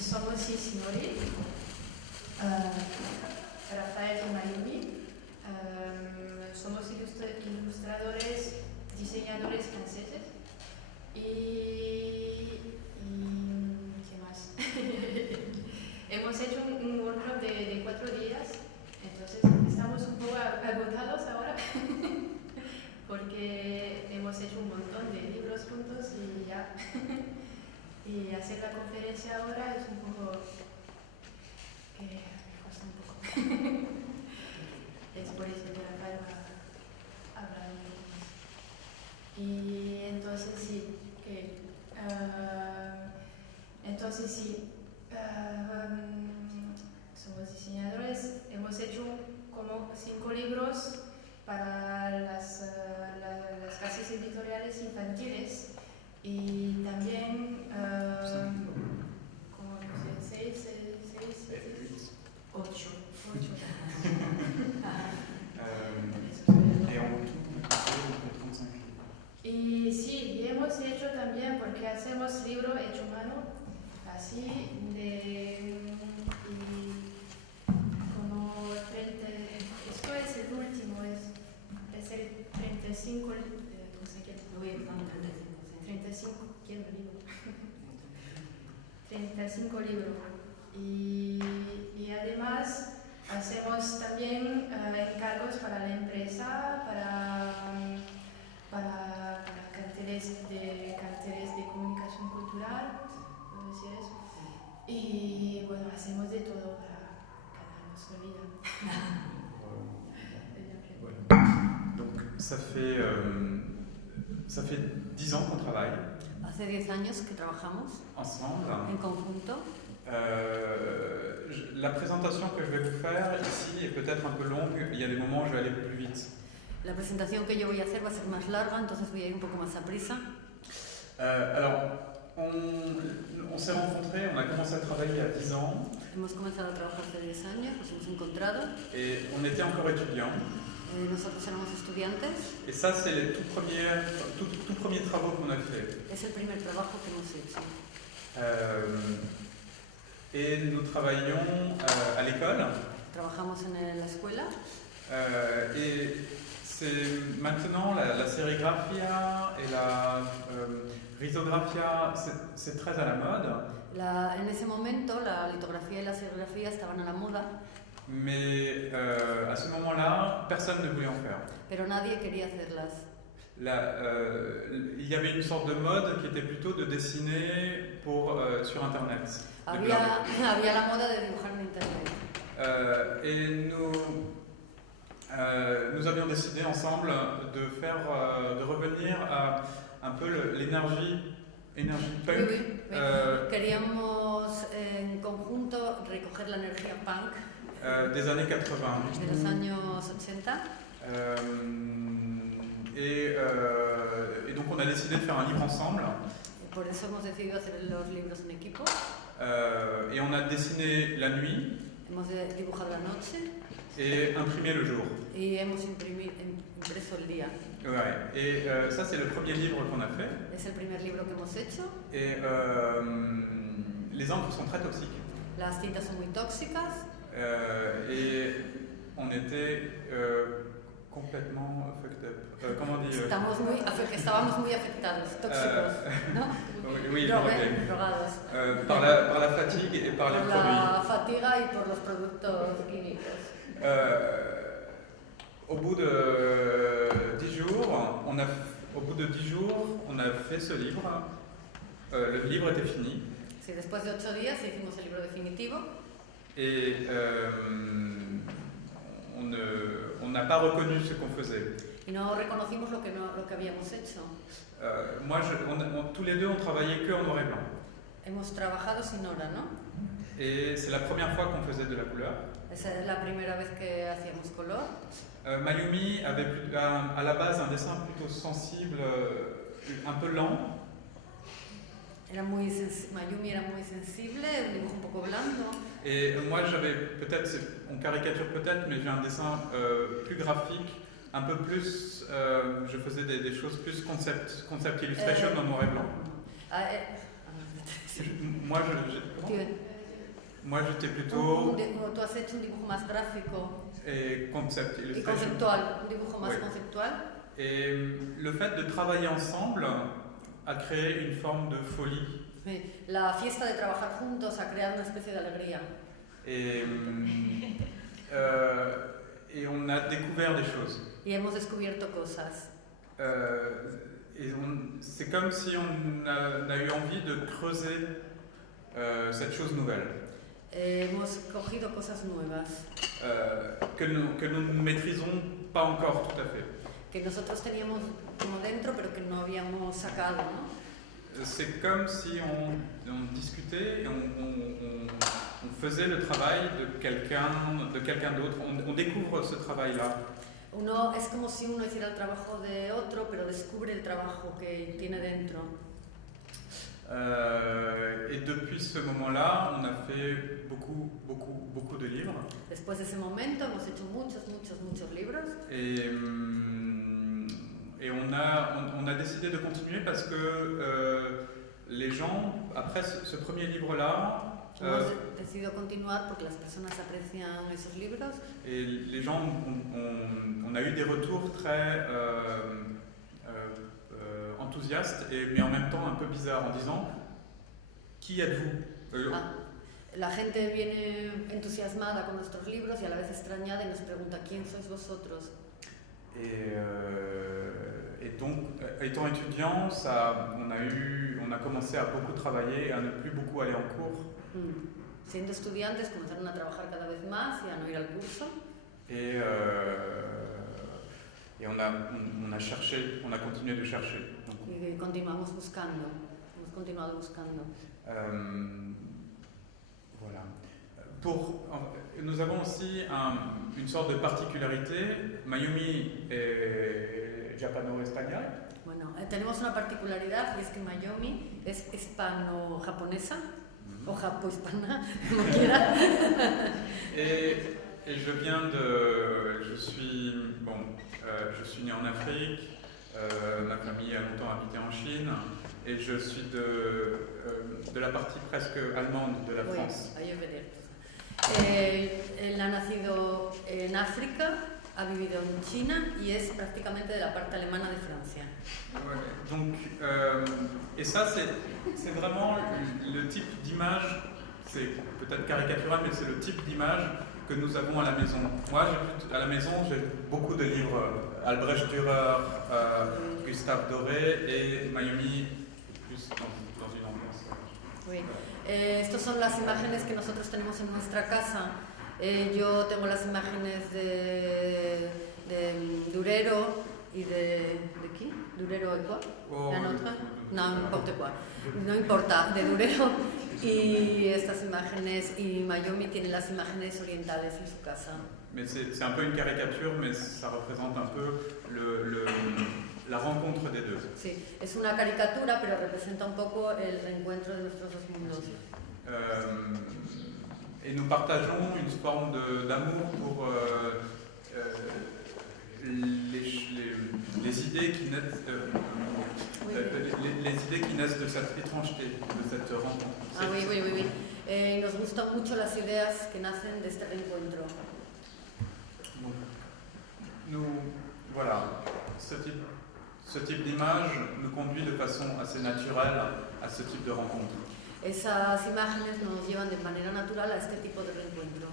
Somos Sinori, Rafael y Mayumi. Somos ilustradores, diseñadores franceses. Y ¿qué más? Hemos hecho un workshop de 4 días, entonces estamos un poco agotados ahora porque hemos hecho un montón de libros juntos y ya. Y hacer la conferencia ahora es un poco... me cuesta un poco. Es por eso que Rafael va a hablar un poco más. Y entonces sí, somos diseñadores, hemos hecho como 5 libros para las casas editoriales infantiles y también como no sé, 8. Et en tout, 35 livres. Y sí, y hemos hecho también, porque hacemos libro hecho mano, así de como 30, esto es el último, es el 35, no sé qué, 35, ¿quién lo digo? 35 libros. Y además hacemos también encargos para la empresa, para carteles de comunicación cultural, ¿puedo decir eso? Y bueno, hacemos de todo para ganar nuestra vida. Voilà. Donc ça fait 10 ans qu'on travaille Hace 10 años que trabajamos ensemble. en conjunto. La présentation que je vais vous faire ici est peut-être un peu longue, il y a des moments où je vais aller plus vite. La presentación que yo voy a hacer va a ser más larga, entonces voy a ir un poco más a prisa. Alors, on s'est rencontrés, on a commencé à travailler à 10 ans. Hemos comenzado a trabajar hace 10 años, nos hemos encontrado. Et on était encore étudiants. Nosotros éramos estudiantes. Et ça, c'est les tout premiers travaux qu'on a fait. Es el primer trabajo que hemos hecho. Et nous travaillions à l'école. Trabajamos en la escuela. Et c'est maintenant la sérigraphia et la risographia, c'est très à la mode. En ese momento la litografía y la serigrafía estaban a la moda. Mais à ce moment-là, personne ne voulait en faire. Pero nadie quería hacerlas. Il y avait une sorte de mode qui était plutôt de dessiner sur Internet. Había la moda de dibujar en Internet. Et nous avions décidé ensemble de revenir à un peu l'énergie punk. Oui. Queríamos en conjunto recoger la energía punk des années 80. de los años 80. Et donc on a décidé de faire un livre ensemble. Por eso hemos decidido hacer los libros en equipo. Et on a dessiné la nuit. Hemos dibujado la noche. Et imprimé le jour. Y hemos impreso el día. Ouais. Et ça c'est le premier livre qu'on a fait. Es el primer libro que hemos hecho. Et les encres sont très toxiques. Las tintas son muy tóxicas. Et on était complètement fucked up. Comment on dit Estábamos muy afectados, tóxicos, ¿no? Oui, drogados. Par la fatigue et par les produits. Por la fatiga y por los productos químicos. Au bout de 10 jours, on a fait ce livre. Le livre était fini. Sí, después de 8 días hicimos el libro definitivo. Et on n'a pas reconnu ce qu'on faisait. Y no reconocimos lo que habíamos hecho. Tous les deux, on travaillait que en noir et blanc. Hemos trabajado sin hora, ¿no? Et c'est la première fois qu'on faisait de la couleur. Esa es la primera vez que hacíamos color. Mayumi avait à la base un dessin plutôt sensible, un peu lent. Mayumi era muy sensible, un dibujo un poco blando. Et moi, j'avais peut-être, on caricature peut-être, mais j'ai un dessin plus graphique, un peu plus, je faisais des choses plus concept illustration en noir et blanc. Moi, j'étais plutôt Tú has hecho un dibujo más gráfico concept y illustration. conceptual, un dibujo más Oui. conceptual. Et le fait de travailler ensemble a créé une forme de folie. Sí, la fiesta de trabajar juntos ha creado una especie de alegría. Et on a découvert des choses. Y hemos descubierto cosas. C'est comme si on a eu envie de creuser cette chose nouvelle. Hemos cogido cosas nuevas Que nous ne maîtrisons pas encore tout à fait. que nosotros teníamos como dentro pero que no habíamos sacado, ¿no? C'est comme si on discutait et on faisait le travail de quelqu'un d'autre. On découvre ce travail-là. Es como si uno hiciera el trabajo de otro, pero descubre el trabajo que tiene dentro. Et depuis ce moment-là, on a fait beaucoup de livres. Después de ese momento hemos hecho muchos libros. Et on a décidé de continuer parce que les gens, après ce premier livre-là, Hemos decidido continuar porque las personas aprecian esos libros. Et les gens, on a eu des retours très enthousiastes, mais en même temps un peu bizarres, en disant qui êtes-vous? La gente viene entusiasmada con nuestros libros y a la vez extrañada y nos pregunta ¿quién sois vosotros? Et donc, étant étudiant, on a commencé à beaucoup travailler et à ne plus beaucoup aller en cours. Siendo estudiantes comenzaron a trabajar cada vez más y a no ir al curso. Et on a cherché, on a continué de chercher. Donc, y continuamos buscando, hemos continuado buscando. Voilà. Nous avons aussi une sorte de particularité. Mayumi est japano-espagnol. Bueno, tenemos una particularidad y es que Mayumi es hispano-japonesa o japo-hispana, como quiera. Et je suis né en Afrique. Ma famille a longtemps habité en Chine et je suis de la partie presque allemande de la France. Él ha nacido en África, ha vivido en China y es prácticamente de la parte alemana de Francia. Ouais, donc, et ça c'est vraiment le type d'image, c'est peut-être caricatural, mais c'est le type d'image que nous avons à la maison. Moi, à la maison, j'ai beaucoup de livres, Albrecht Dürer, Gustave Doré, et Mayumi plus dans une ambiance. Oui. Estas son las imágenes que nosotros tenemos en nuestra casa. Yo tengo las imágenes de Durero y de qui? Durero et quoi? ¿La otra? No, n'importe quoi. No importa, de Durero y estas imágenes, y Mayumi tiene las imágenes orientales en su casa. Mais c'est un peu une caricature, mais ça représente un peu la rencontre des deux. Sí, es una caricatura, pero representa un poco el reencuentro de nuestros dos mundos. Et nous partageons une forme d'amour pour les idées qui naissent, les idées qui naissent de cette étrangeté, de cette rencontre. Oui. Nos gustan mucho las ideas que nacen de este reencuentro. Voilà, ce type d'image nous conduit de façon assez naturelle à ce type de rencontre. Esas imágenes nos llevan de manera natural a este tipo de reencuentro.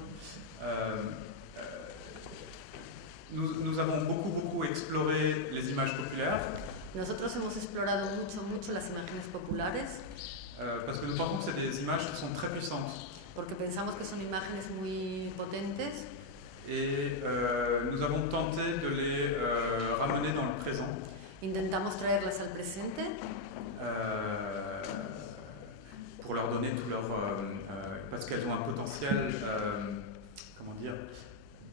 Nous avons beaucoup exploré les images populaires. Nosotros hemos explorado mucho las imágenes populares. Parce que nous pensons que c'est des images qui sont très puissantes. Porque pensamos que son imágenes muy potentes. Et nous avons tenté de les ramener dans le présent. Intentamos traerlas al presente. Pour leur donner tout leur... parce qu'elles ont un potentiel, comment dire,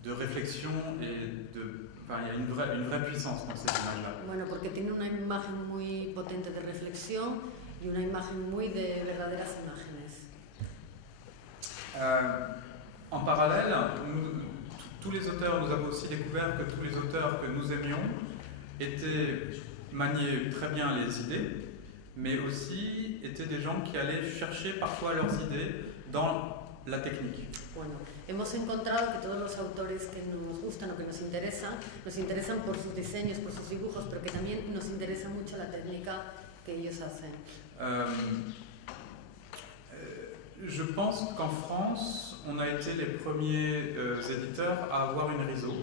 de réflexion et de... Enfin, il y a une vraie puissance dans ces images-là. Bueno, porque tiene una imagen muy potente de reflexión y una imagen muy de verdaderas imágenes. En parallèle, tous les auteurs, nous avons aussi découvert que tous les auteurs que nous aimions maniaient très bien les idées, mais aussi étaient des gens qui allaient chercher parfois leurs idées dans la technique. Bueno, hemos encontrado que todos los autores que nos gustan o que nos interesan por sus diseños, por sus dibujos, pero que también nos interesa mucho la técnica que ellos hacen. Je pense qu'en France, on a été les premiers éditeurs à avoir une réseau.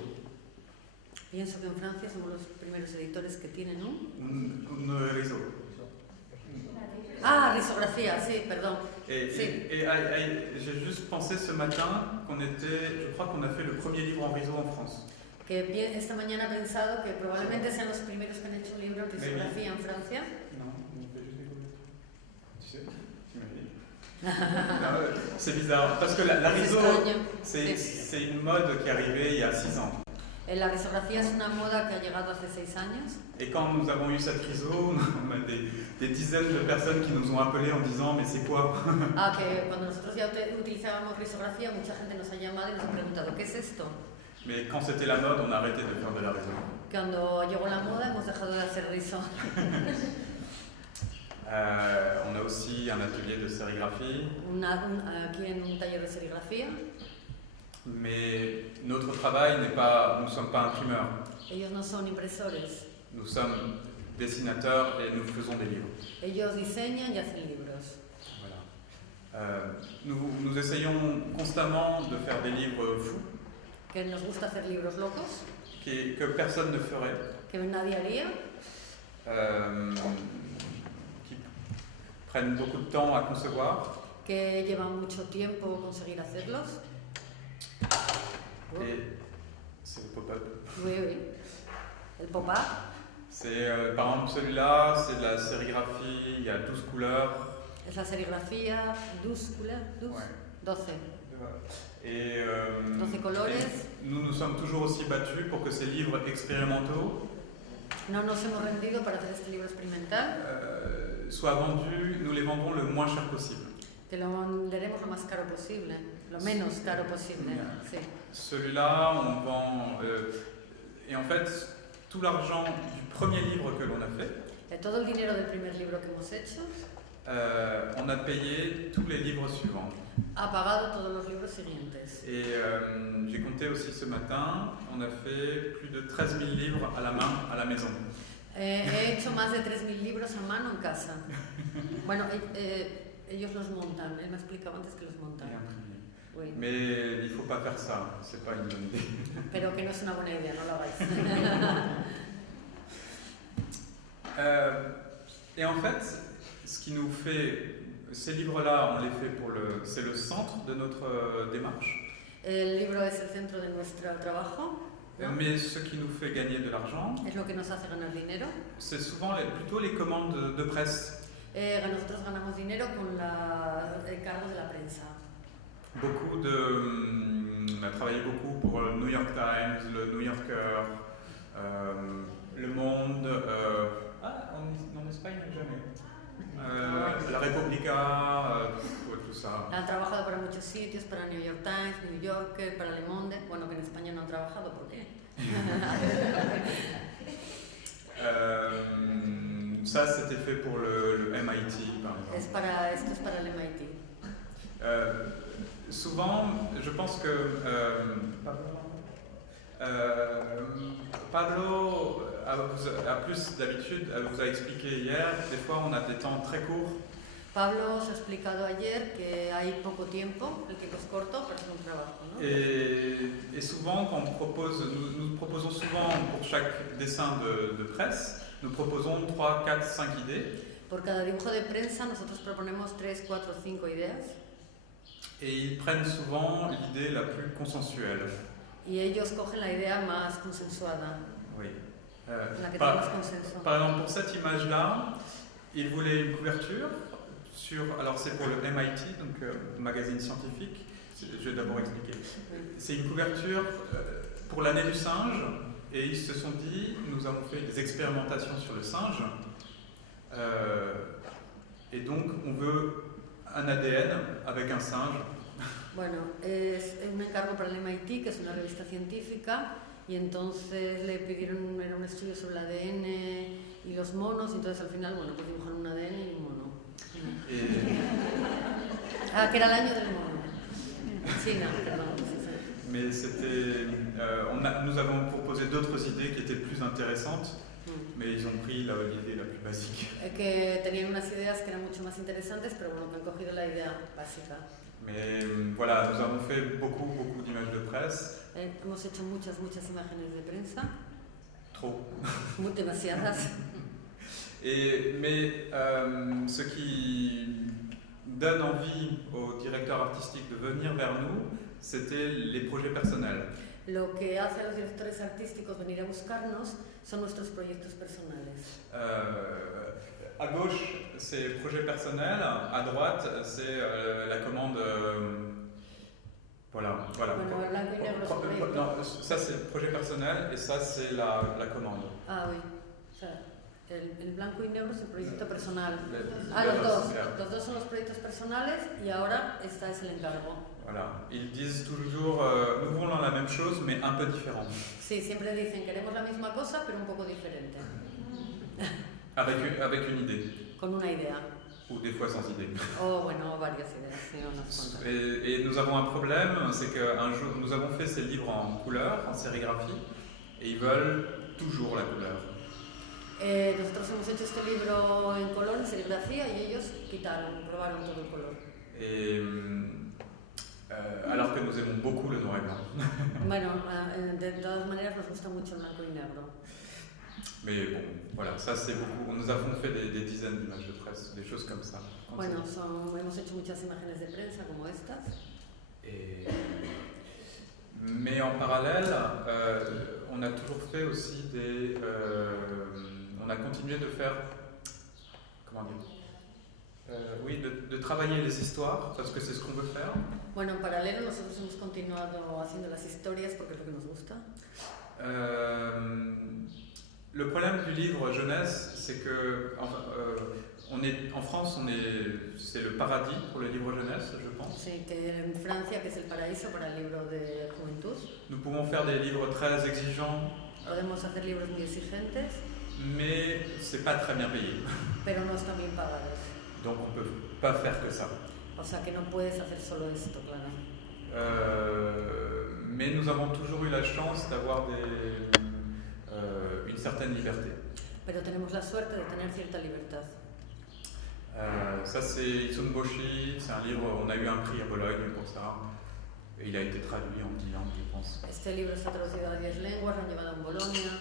Pienso que en Francia somos los primeros editores que tienen Un réseau. Ah, risografía, sí, perdón. Et j'ai juste pensé ce matin je crois qu'on a fait le premier livre en réseau en France. Que esta mañana he pensado que probablemente sean los primeros que han hecho un libro de risografía en Francia. Non, on fait juste des couvertures. Tu sais, t'imagines? C'est bizarre, parce que la riso, c'est une mode qui est arrivée il y a 6 ans. La risografía es una moda que ha llegado hace 6 años. Et quand nous avons eu cette riso, on a des dizaines de personnes qui nous ont appelés en disant mais c'est quoi? Que cuando nosotros ya utilizábamos risografía, mucha gente nos ha llamado y nos ha preguntado ¿qué es esto? Mais quand c'était la mode, on a arrêté de faire de la riso. Cuando llegó la moda, hemos dejado de hacer riso. On a aussi un atelier de sérigraphie. Aquí en un taller de serigrafía. Mais notre travail n'est pas, nous ne sommes pas imprimeurs. Ellos no son impresores. Nous sommes dessinateurs et nous faisons des livres. Ellos diseñan y hacen libros. Voilà. Nous essayons constamment de faire des livres fous. Que nos gusta hacer libros locos. Que personne ne ferait. Que nadie haría. Qui prennent beaucoup de temps à concevoir. Que llevan mucho tiempo conseguir hacerlos. Et c'est le pop-up. Oui, oui. El pop-up. C'est, par exemple, celui-là, c'est de la sérigraphie, il y a 12 couleurs. Es la serigrafía, 12 couleurs, 12, ouais. 12. Et 12 colores. Et nous sommes toujours aussi battus pour que ces livres expérimentaux no nos hemos rendido para hacer este libro experimental. Soient vendus, nous les vendons le moins cher possible. Que lo venderemos lo más caro posible, lo menos caro posible. Sí. Celui-là, on vend. Et en fait, tout l'argent du premier livre que l'on a fait, todo el dinero del primer libro que hemos hecho, on a payé tous les livres suivants. Ha pagado todos los libros siguientes. Et j'ai compté aussi ce matin, on a fait plus de 13 000 livres à la main, à la maison. He hecho más de 3.000 libros a mano en casa. Bueno, ellos los montan, él me explicaba antes que los montan. Oui. Mais il ne faut pas faire ça, c'est pas une bonne idée. Pero que no es una buena idea, no lo hagáis. Et en fait, ce qui nous fait, ces livres-là, on les fait c'est le centre de notre démarche. El libro es el centro de nuestro trabajo. ¿No? Mais ce qui nous fait gagner de l'argent, es lo que nos hace ganar dinero. C'est souvent plutôt les commandes de presse. Nosotros ganamos dinero con el cargo de la prensa. On a travaillé beaucoup pour le New York Times, le New Yorker, Le Monde, en Espagne jamais. La Repubblica, tout ça. Han trabajado para muchos sitios, para New York Times, New Yorker, para Le Monde. Bueno, que en España no han trabajado, ¿por qué? Ça, c'était fait pour le MIT, par exemple. Esto es para el MIT. Souvent, je pense que Pablo a plus d'habitude, vous a expliqué hier, des fois on a des temps très courts. Pablo os ha explicado ayer que hay poco tiempo, el tiempo es corto para hacer un trabajo, ¿no? Et souvent, quand nous proposons souvent pour chaque dessin de presse, nous proposons 3, 4, 5 idées. Por cada dibujo de prensa nosotros proponemos 3, 4, 5 ideas. Et ils prennent souvent l'idée la plus consensuelle. Y ellos cogen la idea más consensuada. Oui. La que más consenso. Par exemple, pour cette image-là, ils voulaient une couverture alors c'est pour le MIT, donc magazine scientifique. Je vais d'abord expliquer. Oui. C'est une couverture pour l'année du singe, et ils se sont dit, nous avons fait des expérimentations sur le singe, et donc on veut un ADN avec un singe. Bueno, es un encargo para el MIT, que es una revista científica, y entonces le pidieron, era un estudio sobre el ADN y los los monos, y entonces al final, bueno, pues dibujan un ADN y un mono. Et- Ah, que era el año del mono. China, perdón. mais c'était, nous avons proposé d'autres idées qui étaient plus intéressantes, mais ils ont pris l'idée la plus basique. Que tenían unas ideas que eran mucho más interesantes, pero bueno, que han cogido la idea básica. Mais voilà, nous avons fait beaucoup d'images de presse. Hemos hecho muchas imágenes de prensa, Trop. muy demasiadas. Mais ce qui donne envie aux directeurs artistiques de venir vers nous, c'était les projets personnels. Lo que hace a los directores artísticos venir a buscarnos son nuestros proyectos personales. À gauche, c'est projet personnel. À droite, c'est la commande. Voilà. Bueno, el blanco y negro es un proyecto. Non, ça c'est projet personnel et ça c'est la commande. Ah, oui. O sea, el blanco y negro es el proyecto personal. Ah, Los dos. claro. Los dos son los proyectos personales y ahora esta es el encargo. Voilà. Ils disent toujours, nous voulons la même chose mais un peu différent. Sí, siempre dicen queremos la misma cosa pero un poco diferente. Avec une idée. Con una idea. Ou des fois sans idée. O bueno, varias ideas, sí, unas cuantas. Et nous avons un problème, c'est qu'un jour, nous avons fait ces livres en couleur, en sérigraphie, et ils veulent toujours la couleur. Nosotros hemos hecho este libro en color, en serigrafía, y ellos probaron todo el color. Et alors que nous aimons beaucoup le noir et blanc. Bueno, de todas maneras nos gusta mucho el blanco y negro. Mais bon, voilà, ça c'est beaucoup. Nous avons fait des dizaines d'images de presse, des choses comme ça. Bueno, hemos hecho muchas imágenes de prensa como estas. Mais en parallèle, on a toujours fait aussi on a continué de faire. Comment dire oui, de travailler les histoires, parce que c'est ce qu'on veut faire. Bueno, en paralelo nosotros hemos continuado haciendo las historias porque es lo que nos gusta. Le problème du livre jeunesse, c'est que en France, c'est le paradis pour le livre jeunesse, je pense. Sí, que en Francia, que es el paraíso para el libro de juventud. Nous pouvons faire des livres très exigeants. Podemos hacer libros muy exigentes. Mais c'est pas très bien payé. Pero no están bien pagados. Donc on peut pas faire que ça. O sea que no puedes hacer solo esto, claro. Mais nous avons toujours eu la chance d'avoir une certaine liberté. Pero tenemos la suerte de tener cierta libertad. Ça c'est Itsun Boshi, c'est un livre, on a eu un prix à Bologne pour ça. Et il a été traduit en 10 langues, je pense. Este libro está traducido a 10 lenguas, lo han llevado en Bolonia.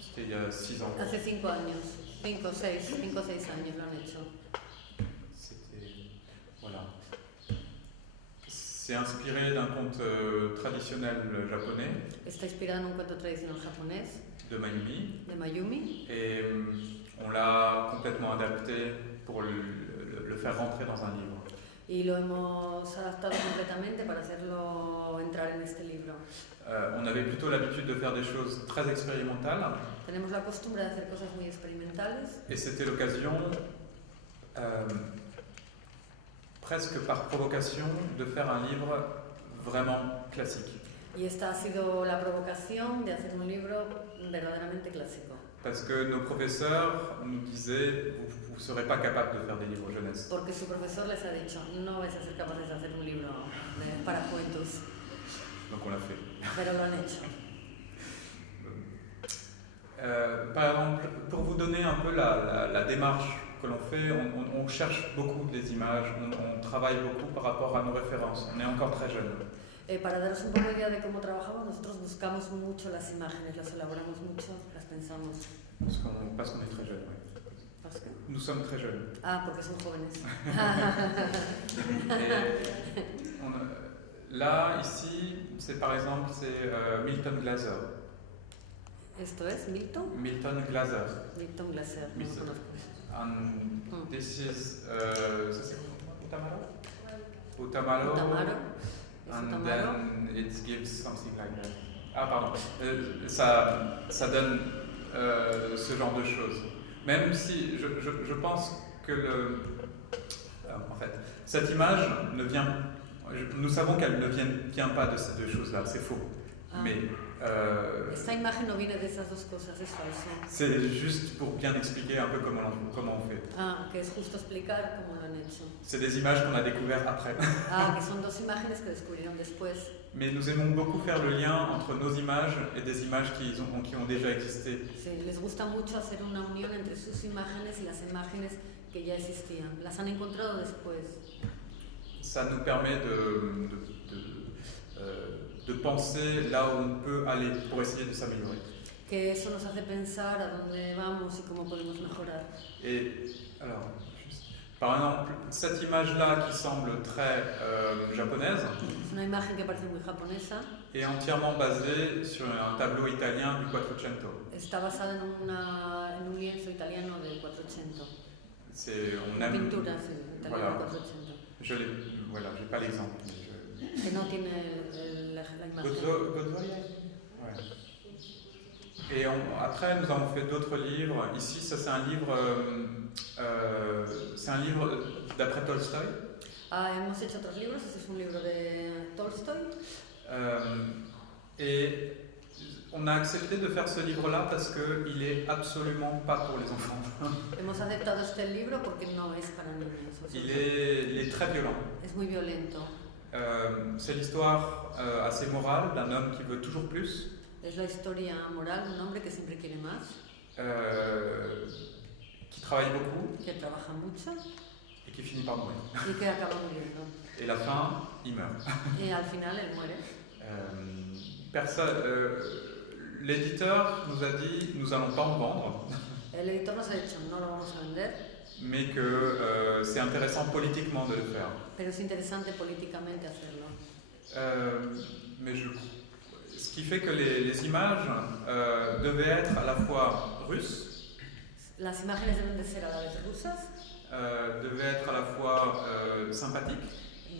C'était il y a 6 ans. Hace 5 años, 5 o 6 años lo han hecho. Voilà. C'est inspiré d'un conte traditionnel japonais. Está inspirado en un cuento tradicional japonés. De Mayumi. De Mayumi. Et on l'a complètement adapté pour le faire rentrer dans un livre. Y lo hemos adaptado completamente para hacerlo entrar en este libro. On avait plutôt l'habitude de faire des choses très expérimentales. Tenemos la costumbre de hacer cosas muy experimentales. Et c'était l'occasion, presque par provocation, de faire un livre vraiment classique. Y esta ha sido la provocación de hacer un libro verdaderamente clásico. Parce que nos professeurs nous disaient, vous ne serez pas capable de faire des livres jeunesse. Porque su profesor les ha dicho, no vais a ser capaces de hacer un libro para juventud. Donc on l'a fait. Pero lo han hecho. Par exemple, pour vous donner un peu la démarche que l'on fait, on cherche beaucoup des images, on travaille beaucoup par rapport à nos références. On est encore très jeunes. Para daros un poco idea de cómo trabajamos, nosotros buscamos mucho las imágenes, las elaboramos mucho, las pensamos. Parce qu'on est très jeunes, oui. Parce que... Nous sommes très jeunes. Ah, porque son jóvenes. Là, ici, c'est par exemple, c'est Milton Glaser. ¿Esto es Milton? Milton Glaser. Milton Glaser, no lo conozco. And this is, ça c'est Utamaro? Utamaro. Utamaro. And then it gives something like that. Ah pardon, ça donne ce genre de choses. Même si je pense que en fait, cette image ne vient, nous savons qu'elle ne vient pas de ces deux choses-là, c'est faux. Ah. Mais Esta imagen no viene de esas dos cosas, es falso. c'est juste pour bien expliquer un peu comment on fait. Ah, que es justo explicar cómo lo han hecho. C'est des images qu'on a découvertes après. Ah, que son dos imágenes que descubrieron después. Mais nous aimons beaucoup faire le lien entre nos images et des images qui ont déjà existé. Sí, les gusta mucho hacer una unión entre sus imágenes y las imágenes que ya existían. Las han encontrado después. Ça nous permet de penser là où on peut aller pour essayer de s'améliorer. Que eso nos hace pensar a dónde vamos y cómo podemos mejorar. Et alors, par exemple, cette image-là qui semble très japonaise Es una imagen que parece muy japonesa. est entièrement basée sur un tableau italien du Quattrocento. Está basada en un lienzo italiano del 480. On Una aime, pintura sí, italiana Voilà. del 480. J'ai pas l'exemple. Que no tiene la imagen. Gozoya. Ouais. Et après, nous avons fait d'autres livres. Ici, ça c'est un livre d'après Tolstoï. Ah, hemos hecho otros libros. Este es un libro de Tolstoy. Et on a accepté de faire ce livre-là parce qu'il est absolument pas pour les enfants. Hemos aceptado este libro porque no es para niños. Il est très violent. Es muy violento. C'est l'histoire assez morale d'un homme qui veut toujours plus. Es la historia moral de un hombre que siempre quiere más, Qui travaille beaucoup que trabaja mucho et qui finit par mourir. y que acaba muriendo. Et la fin, il meurt. Y al final él muere. L'éditeur nous a dit nous allons pas en vendre, El editor nos ha dicho no lo vamos a vender, mais que c'est intéressant politiquement de le faire. pero es interesante políticamente hacerlo. Mais ce qui fait que les images devaient être à la fois russes, Las imágenes deben de ser a la vez rusas, devaient être à la fois sympathiques,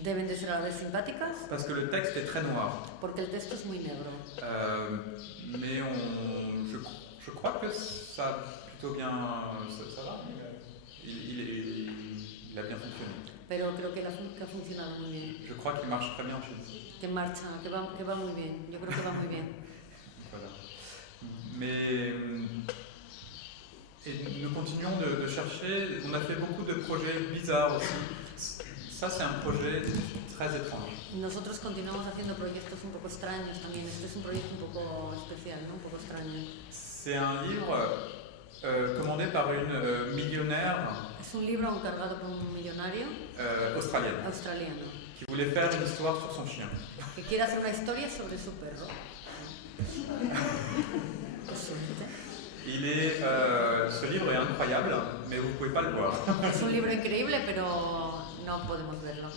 deben de ser a la vez simpáticas, parce que le texte est très noir. porque el texto es muy negro. Mais je crois que ça a plutôt bien, ça va. Il a bien fonctionné. Pero creo que ha funcionado muy bien, Je crois qu'il marche très bien en Chine. que marcha, que va muy bien. Yo creo que va muy bien. Voilà. Mais et nous continuons de chercher. On a fait beaucoup de projets bizarres aussi. Ça, c'est un projet très étrange. Nosotros continuamos haciendo proyectos un poco extraños también. Este es un proyecto un poco especial, ¿no? Un poco extraño. C'est un livre commandé par une millionnaire Es un libro encargado por un millonario australienne australiano qui voulait faire une histoire sur son chien. que quiere hacer una historia sobre su perro. Qué suerte. Ce livre est incroyable, mais vous ne pouvez pas le voir. Es un libro increíble, pero no podemos verlo.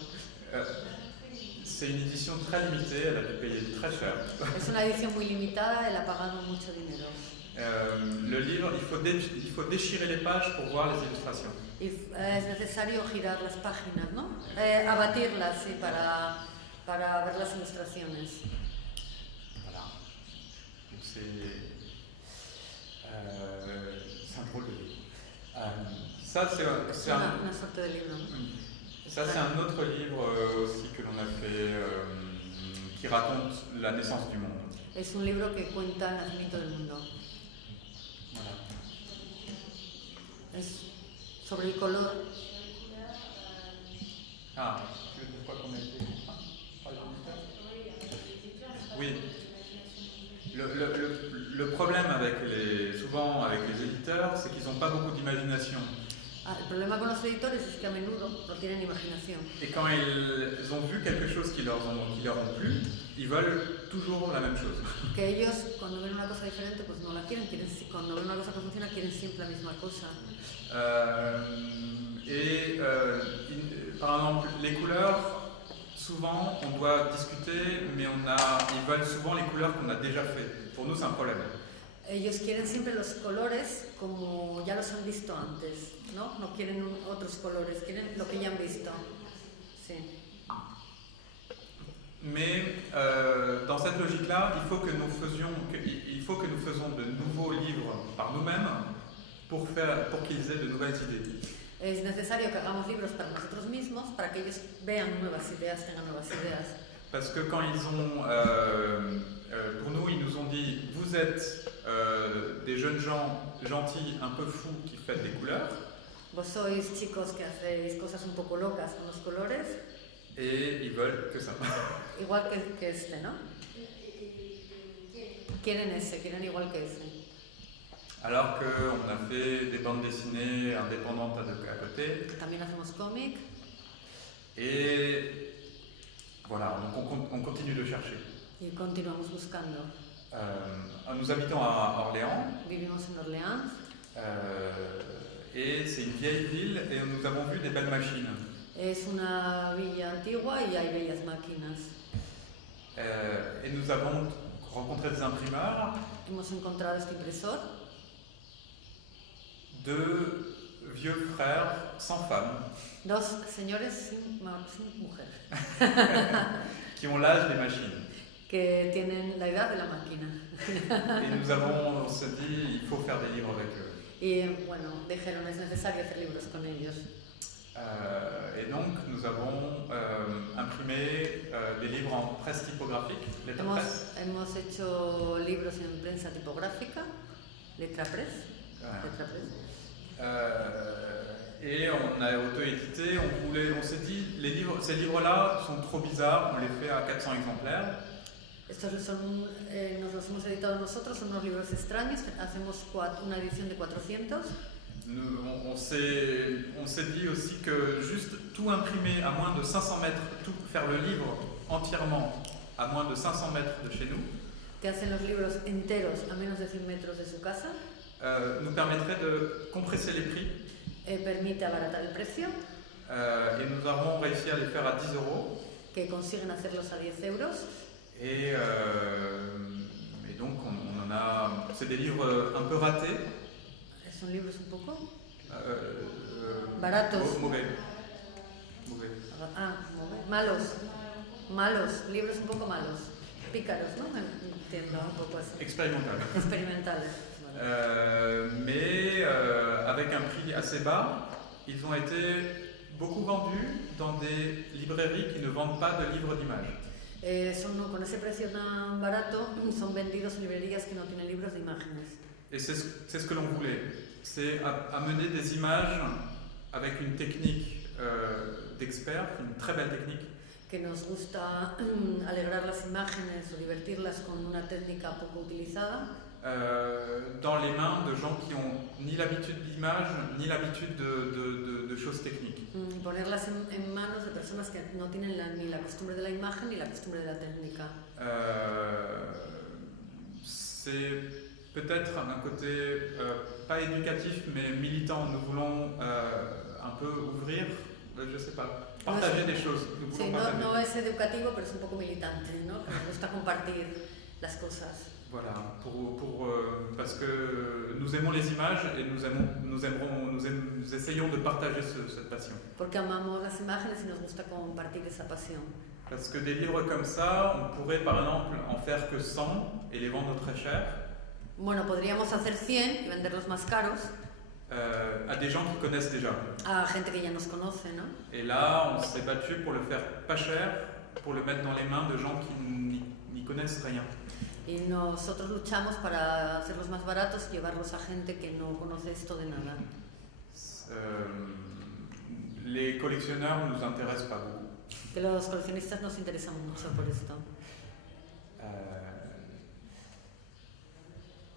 C'est une édition très limitée, elle a dû payer très cher. Es una edición muy limitada, él ha pagado mucho dinero. Le livre, il faut déchirer les pages pour voir les illustrations. Y es necesario girar las páginas, ¿no? Abatirlas, sí, para ver las ilustraciones. Voilà. Donc c'est un drôle de livre. Ça, c'est Una suerte de libro, ¿no? Ça, c'est un autre livre aussi que l'on a fait qui raconte la naissance du monde. Es un libro que cuenta el nacimiento del mundo. Voilà. Es sobre el color. Ah, tu veux dire quoi qu'on a été par les éditeurs? Oui. Le problème souvent avec les éditeurs, c'est qu'ils n'ont pas beaucoup d'imagination. El problema con los editores es que a menudo no tienen imaginación. Et quand ils ont vu quelque chose qui leur ont plu, ils veulent toujours la même chose. Que ellos, cuando ven una cosa diferente, pues no la quieren. Cuando ven una cosa que funciona, quieren siempre la misma cosa. Par exemple, les couleurs, souvent on doit discuter, mais ils veulent souvent les couleurs qu'on a déjà fait. Pour nous, c'est un problème. Ellos quieren siempre los colores como ya los han visto antes, ¿no? No quieren otros colores, quieren lo que ya han visto. Sí. Mais dans cette logique-là, il faut que nous faisons de nouveaux livres par nous-mêmes pour qu'ils aient de nouvelles idées. Es necesario que hagamos libros para nosotros mismos, para que ellos vean nuevas ideas, tengan nuevas ideas. Parce que quand ils ont, pour nous, ils nous ont dit, vous êtes des jeunes gens gentils, un peu fous, qui faites des couleurs. Vos sois chicos que hacéis cosas un poco locas con los colores, Et ils veulent que ça. igual que este, ¿no? Quieren igual que ese. Alors qu'on a fait des bandes dessinées indépendantes à côté. También hacemos cómic. Et voilà, donc on continue de chercher. Y continuamos buscando. Nous habitons à Orléans. Vivimos en Orleans. Et c'est une vieille ville et nous avons vu des belles machines. Es una villa antigua y hay bellas máquinas. Et nous avons rencontré des imprimeurs. Hemos encontrado este impresor. Deux vieux frères sans femme. Dos señores sin mujer. Qui ont l'âge des machines. Que tienen la edad de la máquina. Et on se dit, il faut faire des livres avec eux. Y bueno, dijeron, es necesario hacer libros con ellos. Et donc, nous avons imprimé des livres en presse typographique, letterpress. Hemos hecho libros en prensa tipográfica, letterpress. Et on a auto-édité, on s'est dit, ces livres-là sont trop bizarres, on les fait à 400 exemplaires. Estos nos los hemos editado nosotros, son unos libros extraños, hacemos una edición de 400. On s'est dit aussi que juste tout imprimer à moins de 500 mètres, faire le livre entièrement à moins de 500 mètres de chez nous, que hacen los libros enteros a menos de 100 metros de su casa, nous permettrait de compresser les prix. Permite abaratar el precio. Et nous avons réussi à les faire à 10 €. Que consiguen hacerlos a 10 euros. Et donc on en a. C'est des livres un peu ratés. Son libros un poco baratos. Mauvais. Malos. Libros un poco malos. Pícaros, ¿no? Entiendo un poco así. Experimentales. Mais avec un prix assez bas, ils ont été beaucoup vendus dans des librairies qui ne vendent pas de livres d'images. Con ese precio tan barato, son vendidos en librerías que no tienen libros de imágenes. Et c'est ce que l'on voulait, c'est amener des images avec une technique d'expert, une très belle technique. Que nos gusta alegrar las imágenes o divertirlas con una técnica poco utilizada. Dans les mains de gens qui ont ni l'habitude d'image ni l'habitude de choses techniques. Ponerlas en manos de personas que no tienen ni la costumbre de la imagen ni la costumbre de la técnica. C'est peut-être un côté pas éducatif mais militant. Nous voulons un peu ouvrir, je sais pas, partager des choses. Sí, no es educativo, pero es un poco militante, ¿no? Que nos gusta compartir las cosas. Voilà, parce que nous aimons les images et nous essayons de partager cette passion. Porque amamos las imágenes y nos gusta compartir esa pasión. Parce que des livres comme ça, on pourrait par exemple en faire que 100 et les vendre très cher. Bueno, podríamos hacer 100 y venderlos más caros. À des gens qui connaissent déjà. A gente que ya nos conoce, ¿no? Et là, on s'est battu pour le faire pas cher, pour le mettre dans les mains de gens qui n'y connaissent rien. Y nosotros luchamos para hacerlos más baratos y llevarlos a gente que no conoce esto de nada. Les collectionneurs ne nous intéressent pas beaucoup. Que los coleccionistas nos interesan mucho por esto.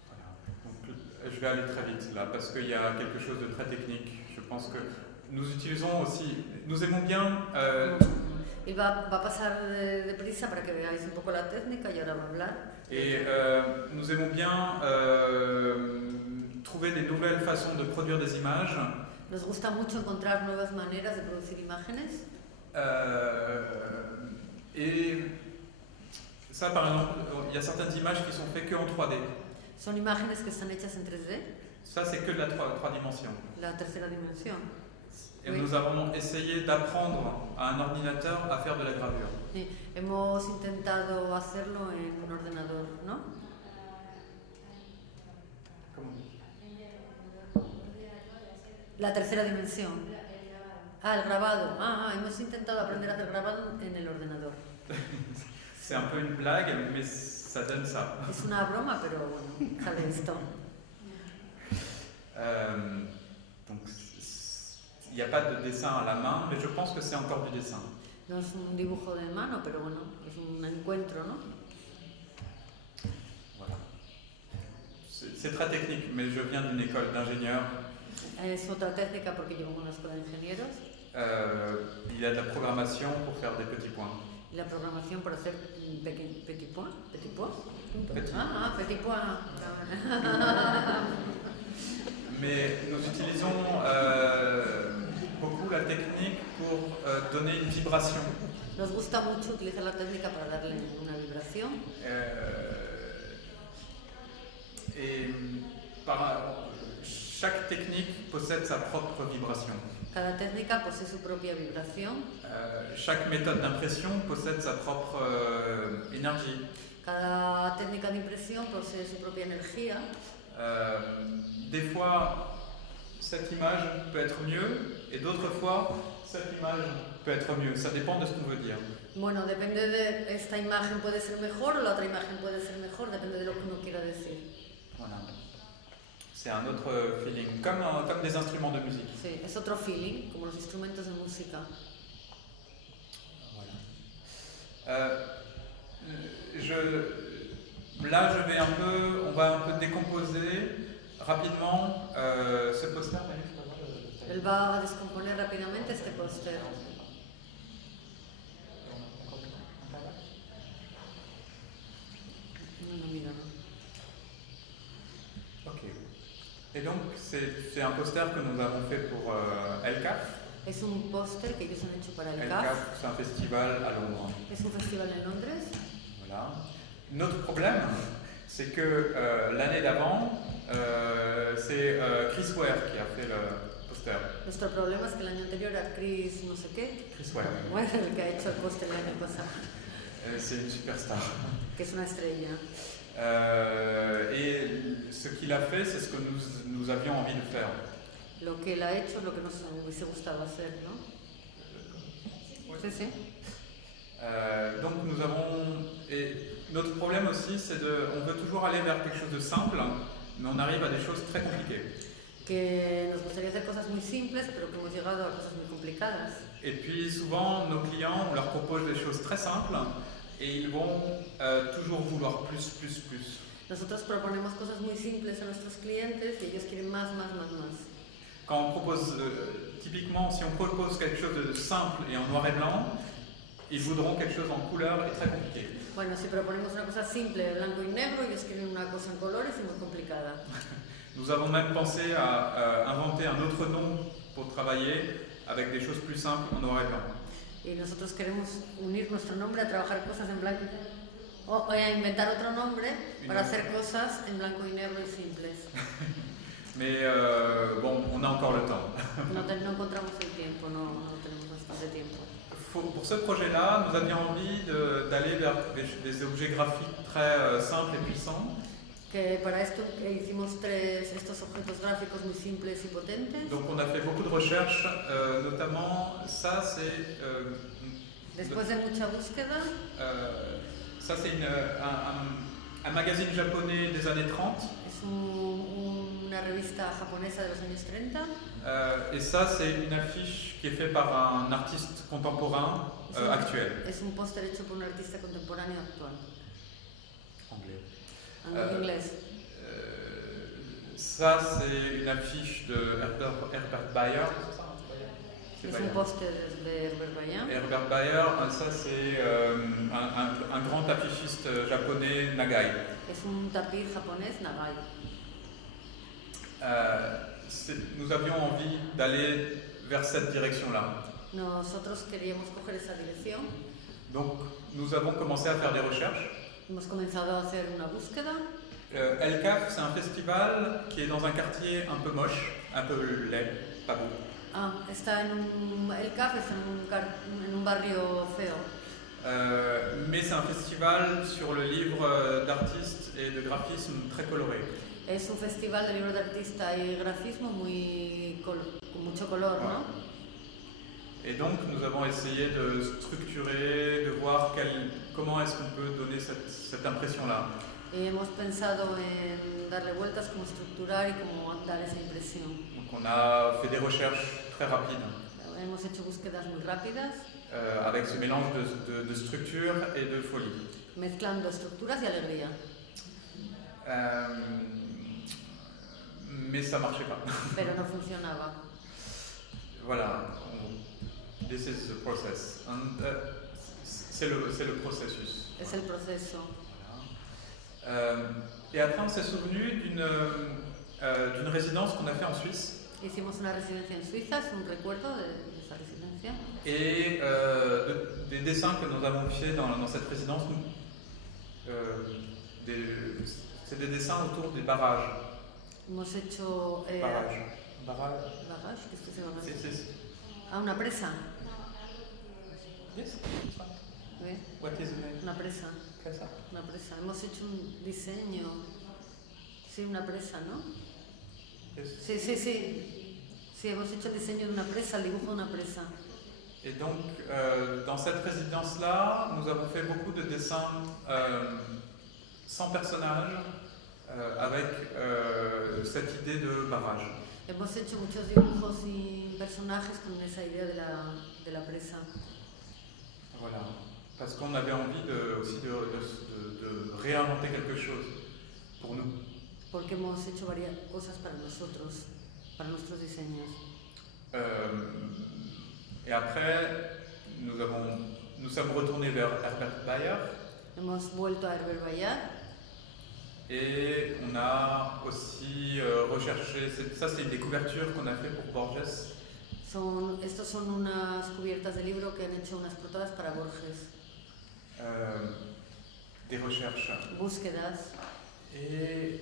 Voilà. Donc, je vais aller très vite là parce qu'il y a quelque chose de très technique. Je pense que nous utilisons aussi, nous aimons bien. Y va a pasar deprisa para que veáis un poco la técnica y ahora va a hablar. Et nous aimons bien trouver des nouvelles façons de produire des images. Nos gusta mucho encontrar nuevas maneras de producir imágenes. Et ça, par exemple, il y a certaines images qui sont faites que en 3D. Son imágenes que están hechas en 3D. Ça, c'est que de la 3 dimensions. La tercera dimensión. Et oui. Nous avons essayé d'apprendre à un ordinateur à faire de la gravure. Sí, hemos intentado hacerlo en un ordenador, ¿no? ¿Cómo? La tercera dimensión. El grabado. Hemos intentado aprender a hacer grabado en el ordenador. C'est un peu une blague, mais ça donne ça. Es una broma, pero bueno, sale esto. Donc, il n'y a pas de dessin à la main, mais je pense que c'est encore du dessin. No es un dibujo de mano, pero bueno, es un encuentro, ¿no? Voilà. C'est très technique, mais je viens d'une école d'ingénieurs. Es otra técnica porque llevo en una escuela de ingenieros. Il y a de la programmation pour faire des petits points. Y la programación para hacer petit point, petit point. Petit. Petit point. Mais nous utilisons beaucoup la technique pour donner une vibration. Nos gusta mucho utilizar la técnica para darle una vibración. Et chaque technique possède sa propre vibration. Cada técnica posee su propia vibración. Chaque méthode d'impression possède sa propre énergie. Cada técnica de impresión posee su propia energía. Des fois, cette image peut être mieux, et d'autres fois, cette image peut être mieux. Ça dépend de ce qu'on veut dire. Bueno, depende de esta imagen puede ser mejor o la otra imagen puede ser mejor, depende de lo que uno quiera decir. Voilà. C'est un autre feeling, comme des instruments de musique. Sí, es otro feeling, como los instrumentos de música. Voilà. Là, on va un peu décomposer rapidement ce poster. Él va a descomponer rápidamente este póster. No, mira, no. Ok. Et donc, c'est un poster que nous avons fait pour El-CAF. Es un póster que ellos han hecho para el CAF. El-CAF, c'est un festival à Londres. Es un festival en Londres. Voilà. Notre problème, c'est que l'année d'avant, c'est Chris Ware qui a fait le poster. Nuestro problema es que el año anterior era Chris no sé qué. Chris Ware. Bueno, el que ha hecho el póster el año pasado. C'est une superstar. Que es una estrella. Et ce qu'il a fait, c'est ce que nous avions envie de faire. Lo que él ha hecho es lo que nos hubiese gustado hacer, ¿no? Sí, sí. Donc nous avons... Et notre problème aussi, c'est on veut toujours aller vers quelque chose de simple, mais on arrive à des choses très compliquées. Que nos gustaría hacer cosas muy simples, pero que hemos llegado a cosas muy complicadas. Et puis souvent, nos clients, on leur propose des choses très simples, et ils vont toujours vouloir plus. Nosotros proponemos cosas muy simples a nuestros clientes y ellos quieren más. Quand on propose, typiquement, si on propose quelque chose de simple et en noir et blanc, ils voudront quelque chose en couleur et très compliqué. Bueno, si proponemos una cosa simple, blanco y negro, ellos quieren una cosa en colores y muy complicada. Nous avons même pensé à inventer un autre nom pour travailler avec des choses plus simples en noir et blanc. Y nosotros queremos unir nuestro nombre a trabajar cosas en blanco o a inventar otro nombre para hacer cosas en blanco y negro y simples. Mais bon, on a encore le temps. No encontramos el tiempo, no tenemos bastante tiempo. Pour ce projet-là, nous avions envie d'aller vers des objets graphiques très simples et puissants. Que para esto hicimos estos objetos gráficos muy simples y potentes. Donc on a fait beaucoup de recherches, notamment ça c'est... Después de mucha búsqueda. Ça c'est un magazine japonais des années 30. Es una revista japonesa de los años 30. Et ça c'est une affiche qui est faite par un artiste contemporain actuel. Es un póster hecho por un artista contemporáneo actual. Anglais. Inglés. Ça c'est une affiche de Herbert Bayer. Es un póster de Herbert Bayer. Herbert Bayer, ça c'est un grand affichiste japonais, Nagai. Es un tapiz japonés, Nagai. Nous avions envie d'aller vers cette direction-là. Nosotros queríamos coger esa dirección. Donc nous avons commencé à faire des recherches. Hemos comenzado a hacer una búsqueda. El-CAF, c'est un festival qui est dans un quartier un peu moche, un peu laid, pas beau. El-CAF está en un barrio feo. Mais c'est un festival sur le livre d'artistes et de graphisme très coloré. Es un festival de libros de artista y grafismo con mucho color, ¿no? Et donc nous avons essayé de structurer, de voir comment est-ce qu'on peut donner cette impression-là. Y hemos pensado en darle vueltas, cómo estructurar y cómo dar esa impresión. Donc on a fait des recherches très rapides Hemos hecho búsquedas muy rápidas, avec ce mélange de structure et de folie. mezclando estructuras y alegría. Mais ça marchait pas. Pero no funcionaba. Voilà, this is the process. And, c'est le processus. Es el proceso. Et après, on s'est souvenu d'une résidence qu'on a fait en Suisse. Hicimos una residencia en Suiza, es un recuerdo de esa residencia. Et des dessins que nous avons faits dans cette résidence, c'est des dessins autour des barrages. Hemos hecho Barrage. ¿qué es ese barrage? Sí. Ah, una presa. Yes. ¿Ves? What is the name? Una presa. ¿Qué es ça? Una presa. Hemos hecho un diseño. Sí, una presa, ¿no? Yes. Sí. Sí, hemos hecho el diseño de una presa, el dibujo de una presa. Et donc, dans cette résidence-là, nous avons fait beaucoup de dessins sans personnages, avec cette idée de barrage. Hemos hecho muchos dibujos sin personajes con esa idea de la presa. Voilà, parce qu'on avait envie aussi de réinventer quelque chose pour nous. Porque hemos hecho varias cosas para nosotros, para nuestros diseños. Et après, nous sommes retournés vers Herbert Bayer. Hemos vuelto a Herbert Bayard. Et on a aussi recherché, ça c'est des couvertures qu'on a fait pour Borges. Estos son unas cubiertas de libro que han hecho unas portadas para Borges. Des recherches. Búsquedas. Et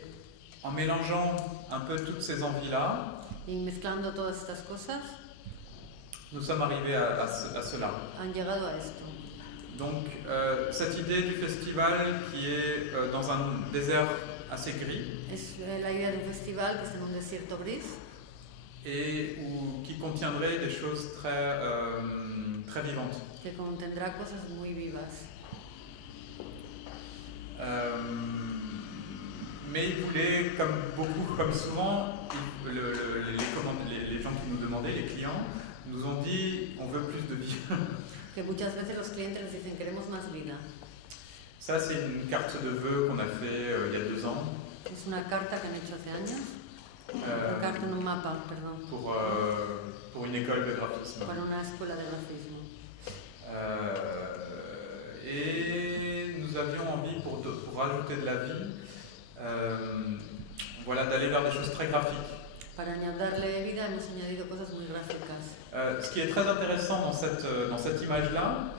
en mélangeant un peu toutes ces envies-là, Y mezclando todas estas cosas, nous sommes arrivés à cela. han llegado a esto. Donc cette idée du festival qui est dans un désert assez gris Es la idea de un festival que está en un desierto gris et qui contiendrait des choses très vivantes. que contendrá cosas muy vivas. Mais il voulait, comme souvent, les gens qui nous demandaient, les clients, nous ont dit on veut plus de vie. Que muchas veces los clientes les dicen queremos más vida. Ça, c'est une carte de vœux qu'on a fait il y a 2 ans. Es una carta que han hecho hace años. Una carta en un mapa, perdón. Pour une école de graphisme. Para una escuela de grafismo. Et nous avions envie, pour rajouter de la vie, voilà, d'aller vers des choses très graphiques. Para añadirle vida hemos añadido cosas muy gráficas. Ce qui est très intéressant dans cette image-là,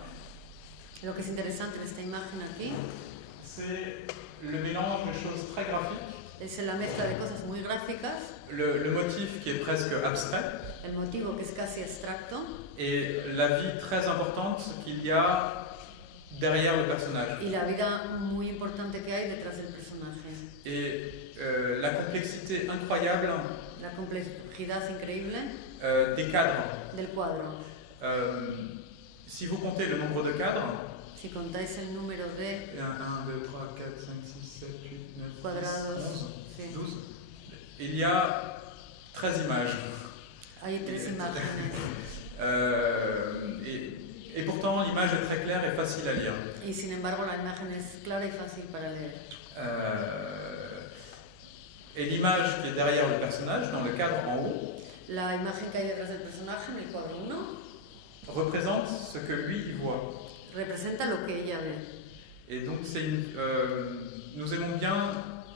Lo que es interesante en esta imagen aquí c'est le mélange de choses très graphiques, es la mezcla de cosas muy gráficas, le motif qui est presque abstrait, el motivo que es casi abstracto et la vie très importante qu'il y a derrière le personnage. y la vida muy importante que hay detrás del personaje. Et la complexité incroyable La complejidad increíble des cadres. del cuadro. Si vous comptez le nombre de cadres, Si contáis el número de 1, 2, 3, 4, 5, 6, 7, 8, 9, 10, cuadrados, 11, sí. 12, il y a 13 images. Hay 3 imágenes. Et pourtant, l'image est très claire et facile à lire. Y sin embargo la imagen es clara y fácil para leer. Et l'image qui est derrière le personnage, dans le cadre en haut, La imagen que hay detrás del personaje en el cuadro 1 représente ce que lui il voit. representa lo que ella ve. Et donc nous aimons bien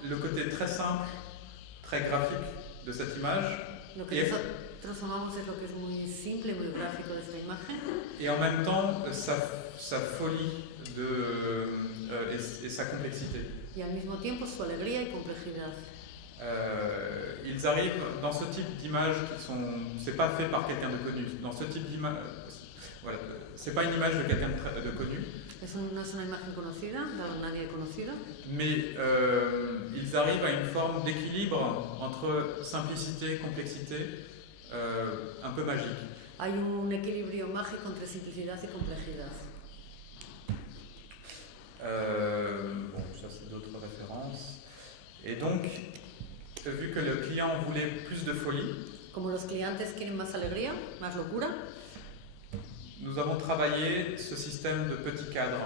le côté très simple, très graphique de cette image, Lo que nosotros amamos es lo que es muy simple y muy gráfico de esta imagen. et en même temps sa folie et sa complexité. Y al mismo tiempo su alegría y complejidad. Ils arrivent dans ce type d'images qui sont, c'est pas fait par quelqu'un de connu. Dans ce type d'image, voilà, c'est pas une image de quelqu'un de connu. No es una imagen conocida, de nadie conocido, Mais ils arrivent à une forme d'équilibre entre simplicité et complexité, un peu magique. Hay un equilibrio mágico entre simplicidad y complejidad. Bon, ça c'est d'autres références. Et donc, vu que le client voulait plus de folie, Como los clientes quieren más alegría, más locura, nous avons travaillé ce système de petits cadres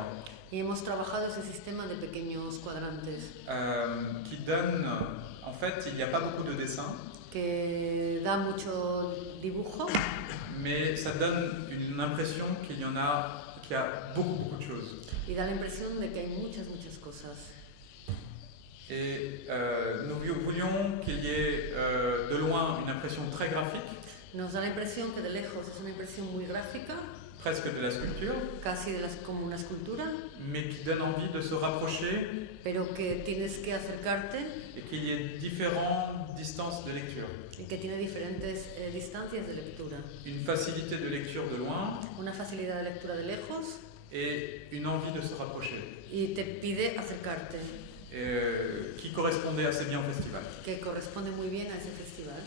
y hemos trabajado ese sistema de pequeños cuadrantes qui donne, en fait, il n'y a pas beaucoup de dessins, que da mucho dibujo, mais ça donne une impression qu'il y a beaucoup de choses. y da la impresión de que hay muchas cosas. Et nous voulions qu'il y ait de loin une impression très graphique, Nos da la impresión que de lejos es una impresión muy gráfica, presque de la sculpture, casi como una escultura, mais qui donne envie de se rapprocher pero que tienes que acercarte et qu'il y ait différentes distances de lecture. y que tiene diferentes distancias de lectura. Une facilité de lecture de loin Una facilidad de lectura de lejos et une envie de se rapprocher, y te pide acercarte, qui correspondait assez bien au festival. que corresponde muy bien a ese festival.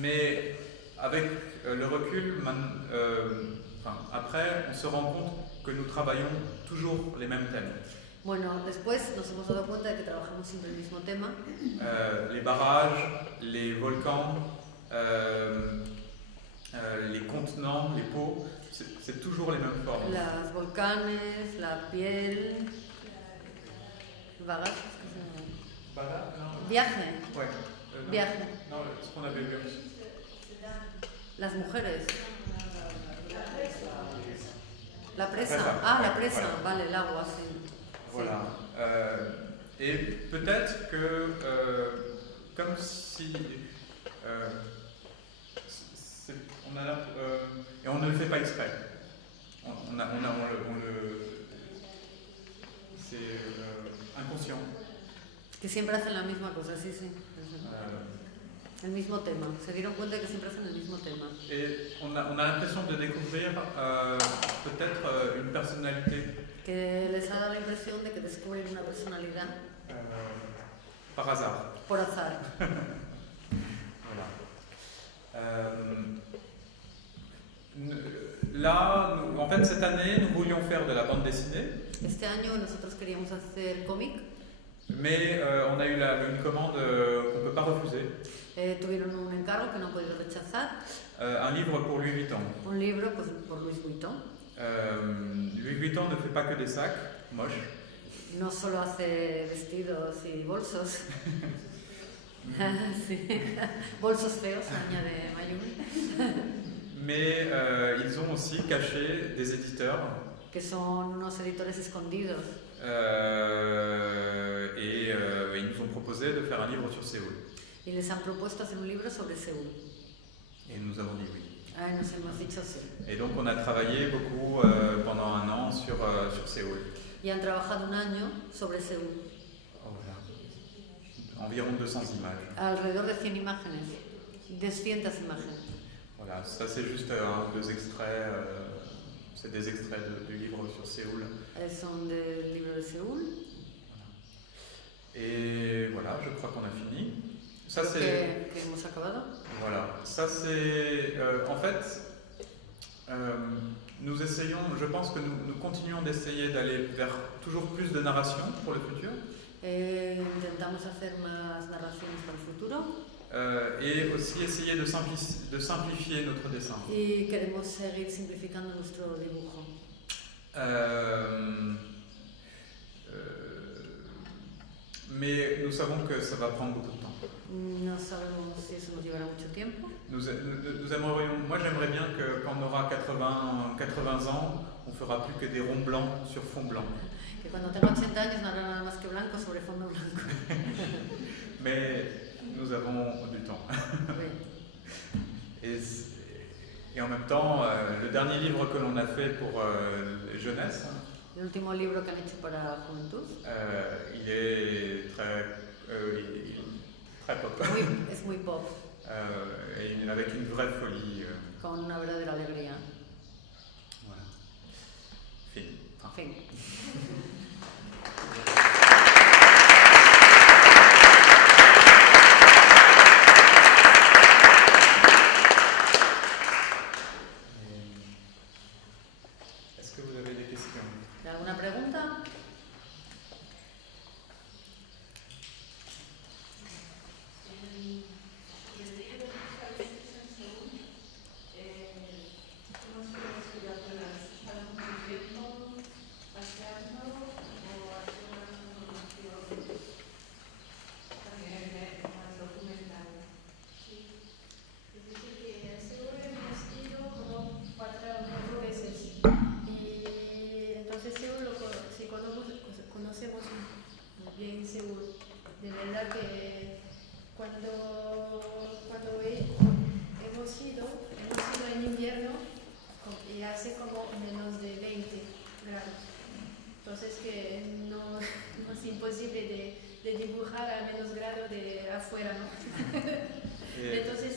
Mais avec le recul, après, on se rend compte que nous travaillons toujours les mêmes thèmes. Bueno, después nos hemos dado cuenta de que trabajamos siempre el mismo tema, Les barrages, les volcans, les contenants, les pots, c'est toujours les mêmes formes. las volcanes, la piel, bagages, ¿qué se llama? Barrage, non? Viaje, Ouais. Non. viaje, Non, ce qu'on avait vu. las mujeres, la presa, Presa. la presa, Voilà. vale, el agua, sí. Voilà. Et peut-être que, comme si. On a et on ne le fait pas exprès. C'est inconscient. Que siempre hacen la misma cosa, sí, sí. El mismo tema. Se dieron cuenta de que siempre hacen el mismo tema. Et on a l'impression de découvrir peut-être une personnalité Que les ha dado la impresión de que descubren una personalidad par hasard. por azar. Voilà. Là, en fait, cette année, nous voulions faire de la bande dessinée, Este año nosotros queríamos hacer cómic. mais on a eu une commande qu'on ne peut pas refuser. Tuvieron un encargo que no han podido rechazar. Un livre pour Louis Vuitton. Un libro pues, por Louis Vuitton. Louis Vuitton ne fait pas que des sacs moches. No solo hace vestidos y bolsos. Sí. Bolsos feos, añade Mayumi. Mais ils ont aussi caché des éditeurs Que son unos editores escondidos. et ils nous ont proposé de faire un livre sur Séoul. Y les han propuesto hacer un libro sobre Seúl. Et nous avons dit oui. Nos hemos dicho sí. Et donc on a travaillé beaucoup pendant un an sur Séoul. Y han trabajado un año sobre Seúl. Voilà. Environ 200 images. Alrededor de 100 imágenes. 200 imágenes. Voilà, ça c'est juste un ou deux extraits. C'est des extraits du livre sur Séoul. Son del libro de Seúl. Et voilà, je crois qu'on a fini. Ça Creo c'est. que hemos acabado. Voilà, ça c'est. En fait, nous essayons, je pense que nous continuons d'essayer d'aller vers toujours plus de narration pour le futur. Intentamos hacer más narraciones para el futuro. Et aussi essayer de simplifier notre dessin. Y queremos seguir simplificando nuestro dibujo. Mais nous savons que ça va prendre beaucoup de temps. No sabemos si eso nos llevará mucho tiempo. Nous aimerions, moi j'aimerais bien que quand on aura 80 ans, on fera plus que des ronds blancs sur fond blanc. Que cuando tenga 80 años no hará nada más que blanco sobre fondo blanco. Mais nous avons du temps. Oui. Et en même temps, le dernier livre que l'on a fait pour jeunesse, El último libro que han hecho para juventud il est très pop. es muy pop, Et avec une vraie folie. con una verdadera alegría. Voilà. Fini. Fin.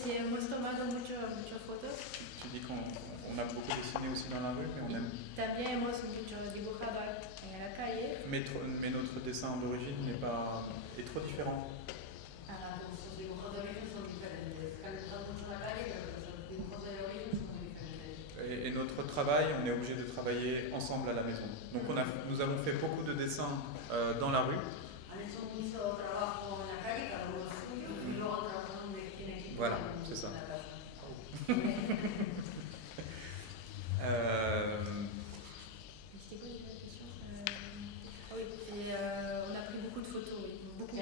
sí, hemos tomado muchas fotos. Tu dis qu'on a beaucoup dessiné aussi dans la rue, mais on aime. También hemos mucho dibujado en la calle. Mais notre dessin d'origine est trop différent. Nuestros dibujos de origen son diferentes. Calentamos mucho la calle, pero nuestros dibujos de origen son muy diferentes. Et notre travail, on est obligé de travailler ensemble à la maison. Donc nous avons fait beaucoup de dessins dans la rue. Han hecho mucho trabajo en la calle, cada uno suyo, y luego trabajamos en equipo. Voilà, c'est ça. En la casa. C'était quoi la question? Oui, et on a pris beaucoup de photos, oui. Beaucoup.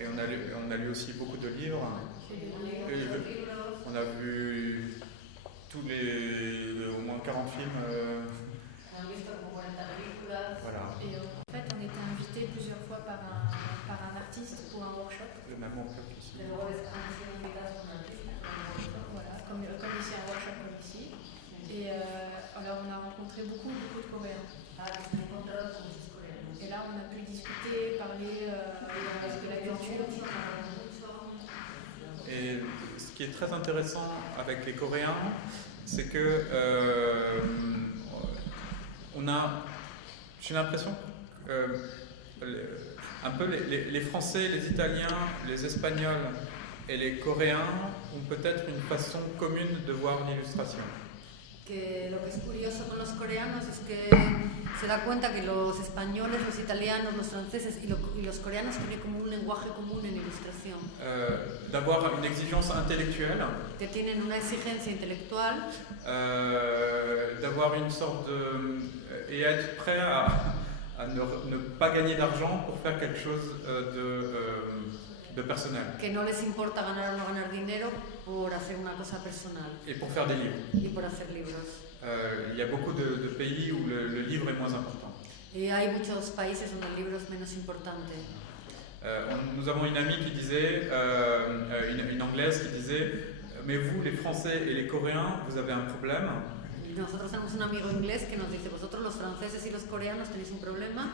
Et on a lu aussi beaucoup de livres. On a vu au moins 40 films. Voilà. Et en fait, on était invité plusieurs fois par un artiste pour un workshop. Le même workshop ici. Voilà, comme ici, un workshop comme ici. Et alors, on a rencontré beaucoup de Coréens. Et là, on a pu discuter, parler de la culture. Et ce qui est très intéressant avec les Coréens, c'est que j'ai l'impression un peu les Français, les Italiens, les Espagnols et les Coréens ont peut-être une façon commune de voir l'illustration. Que lo que es curioso con los coreanos es que se da cuenta que los españoles, los italianos, los franceses y los coreanos tienen como un lenguaje común en ilustración. D'avoir une exigence intellectuelle. Que tienen una exigencia intelectual. D'avoir une sorte de... et être prêt à ne pas gagner d'argent pour faire quelque chose de personnel. Que no les importa ganar o no ganar dinero por hacer una cosa personal. Et pour faire des livres. Y por hacer libros. Il y a beaucoup de pays où le livre est moins important. Y hay muchos países donde el libro es menos importante. Nous avons une amie qui disait, une anglaise qui disait, mais vous, les Français et les Coréens, vous avez un problème. Nosotros tenemos un amigo inglés que nos dice, vosotros los franceses y los coreanos tenéis un problema.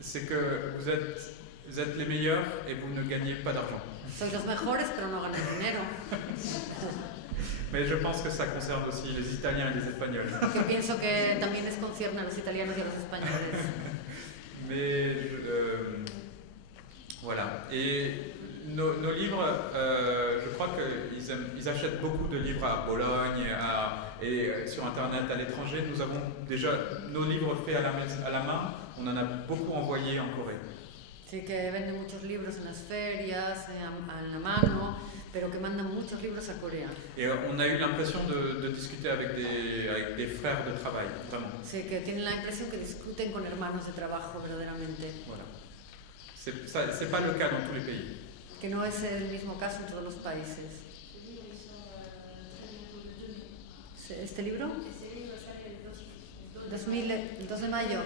C'est que vous êtes les meilleurs et vous ne gagnez pas d'argent. Sois los mejores, pero no ganáis dinero. Mais je pense que ça concerne aussi les Italiens et les Espagnols. Que pienso que también les concierne a los italianos y a los españoles. Mais voilà. Et nos livres, je crois qu'ils achètent beaucoup de livres à Bologne et sur Internet à l'étranger. Nous avons déjà nos livres faits à la main. On en a beaucoup envoyés en Corée. Sí, que venden muchos libros en las ferias, en la mano, pero que mandan muchos libros a Corea. Et on a eu l'impression de discuter avec des frères de travail, vraiment. Sí, que tienen la impresión que discuten con hermanos de trabajo, verdaderamente. Voilà. C'est pas le cas dans tous les pays. Que no es el mismo caso en todos los países. ¿Este libro? El 2 de mayo.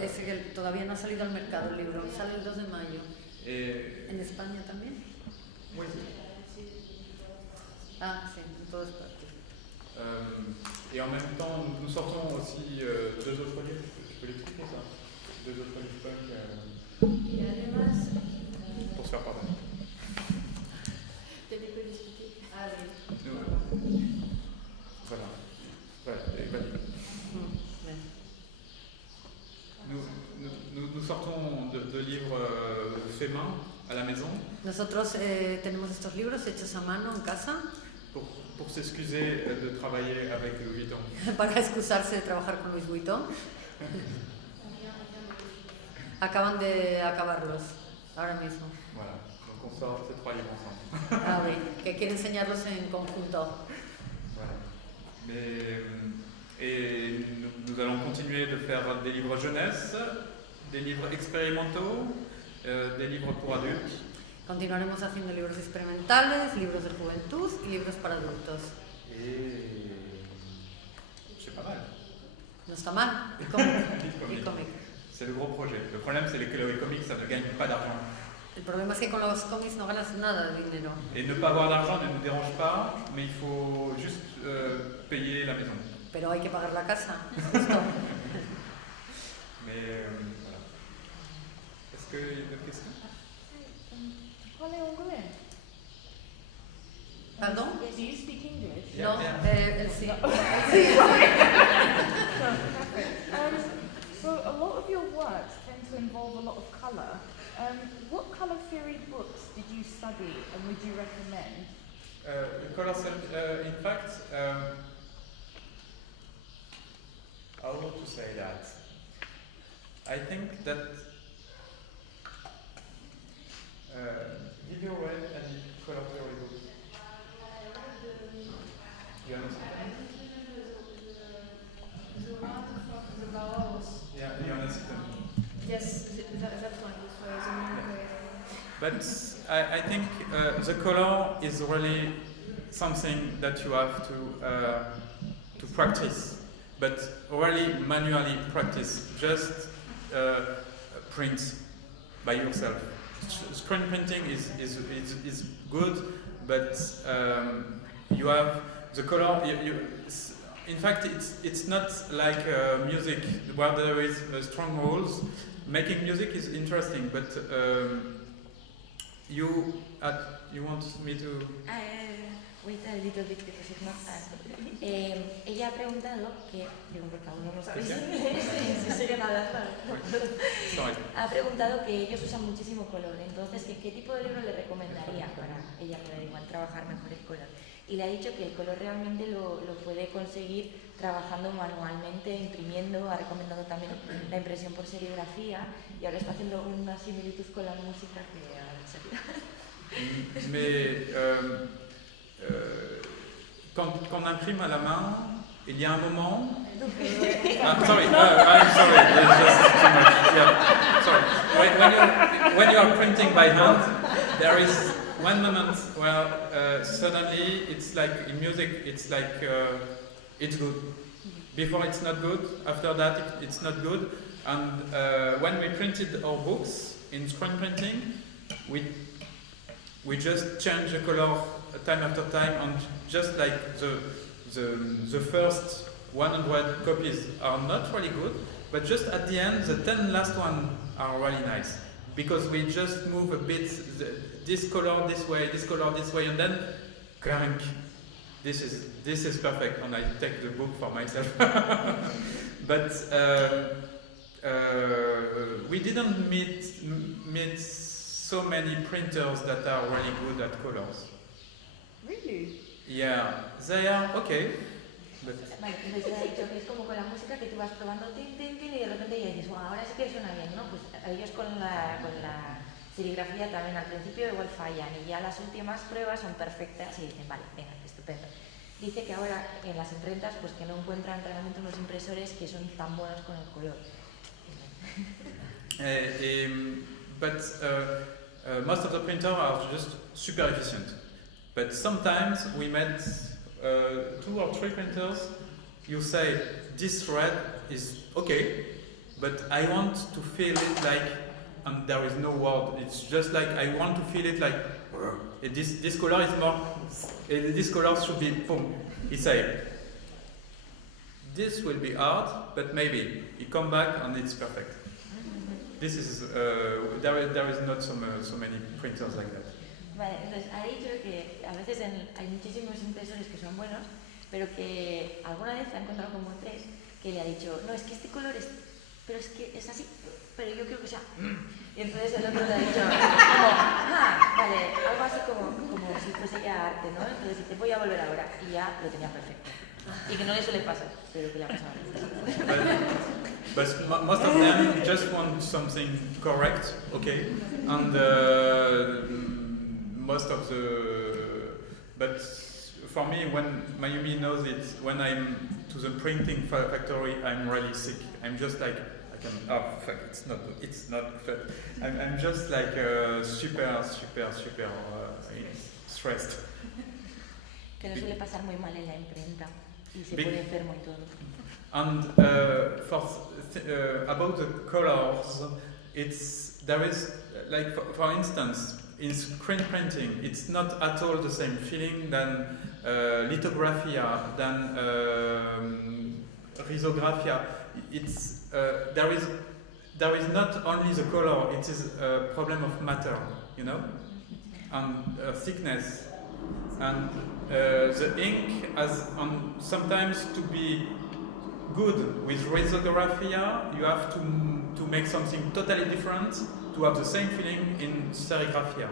Ese que todavía no ha salido al mercado el libro, sale el 2 de mayo. ¿En España también? Oui. Sí, en todas partes. Et en même temps, nous sortons aussi 2 autres livres. Tu peux l'expliquer ça? 2 autres livres Y además, pour se faire pardonner. te digo discutir. Voilà. Vas-y. Nous sortons de livres faits main à la maison. Nosotros tenemos estos libros hechos a mano en casa. Pour s'excuser de travailler avec Louis Vuitton. Para excusarse de trabajar con Louis Vuitton. Acaban de acabarlos ahora mismo. Voilà, donc on sort ces 3 livres ensemble. Oui, que quiere enseñarlos en conjunto. Voilà. Et nous allons continuer de faire des livres jeunesse, des livres expérimentaux, des livres pour adultes. Continuaremos haciendo libros experimentales, libros de juventud y libros para adultos. Et c'est pas mal. No está mal. Y cómic. C'est le gros projet. Le problème, c'est que les comics, ça ne gagne pas d'argent. El problema es que con los cómics no ganas nada de dinero. Et ne pas avoir d'argent ne nous dérange pas, mais il faut juste payer la maison. Pero hay que pagar la casa, justo. Mais voilà. Est-ce qu'il y a d'autres questions? you speak English? No, él sí. So a lot of your works tend to involve a lot of colour. What colour theory books did you study and would you recommend? In fact, how to say that? I think that did you read any color theory books? You understand? Yeah, you understand. Yes, that one for the monk. But I think the color is really something that you have to practice, but really manually practice. Just print by yourself. Screen printing is good, but you have the color. In fact, it's not like music where there is strong rules. Making music is interesting, but you want me to? Wait a little bit because it's not ella ha preguntado que, digo, por favor, no sabéis inglés, si siguen hablando. Ha preguntado que ellos usan muchísimo color, entonces ¿qué tipo de libro le recomendaría para ella poder igual trabajar mejor el color? Y le ha dicho que el color realmente lo puede conseguir trabajando manualmente, imprimiendo, ha recomendado también la impresión por serigrafía y ahora está haciendo una similitud con la música que ahora se Mais quand on imprime à la main, il y a un moment. Sorry, I'm sorry. It's just too much. Yeah, sorry. When you are printing by hand, there is one moment where suddenly it's like in music, it's like it's good. Before it's not good. After that it's not good. And when we printed our books in screen printing, we just change the color time after time, and just like the first 100 copies are not really good, but just at the end the 10 last one are really nice, because we just move a bit this color this way, this color this way, and then clank, this is perfect, and I take the book for myself. But we didn't meet so many printers that are really good at colors. Really? Yeah, they are okay. But Vale, entonces le ha dicho que es como con la música que tú vas probando tin, tin, tin, y de repente ya dices, bueno, ahora sí que suena bien, ¿no? Pues ellos con la serigrafía también al principio igual fallan y ya las últimas pruebas son perfectas y dicen, vale, venga, estupendo. Dice que ahora en las imprentas pues que no encuentran realmente unos impresores que son tan buenos con el color. but most of the printers are just super efficient. But sometimes we met 2 or 3 printers. You say this thread is okay, but I want to feel it like, and there is no word. It's just like I want to feel it like this color is more. This color should be boom. He say this will be hard, but maybe you come back and it's perfect. This is there is not so many printers like that. Vale, entonces ha dicho que a veces hay muchísimos impresores que son buenos, pero que alguna vez ha encontrado como 3 que le ha dicho, no, es que este color es, pero es que es así, pero yo quiero que sea. Y entonces el otro le ha dicho, vale, algo así como si fuese ya arte, ¿no? Entonces dice, voy a volver ahora, y ya lo tenía perfecto. Y que no le suele pasar, pero que le ha pasado. But most of them just want something correct, okay, and most of but for me, when Mayumi knows it, when I'm to the printing factory, I'm really sick. I'm just like, fuck, it's not good. I'm just like super stressed. Que lo suele pasar muy mal en la imprenta y se pone enfermo y todo. And about the colors, there is like for instance in screen printing, it's not at all the same feeling than lithographia, than risografia. It's there is not only the color; it is a problem of matter, you know, and thickness. And the ink has sometimes to be good with risografia, you have to make something totally different to have the same feeling in serigrafia.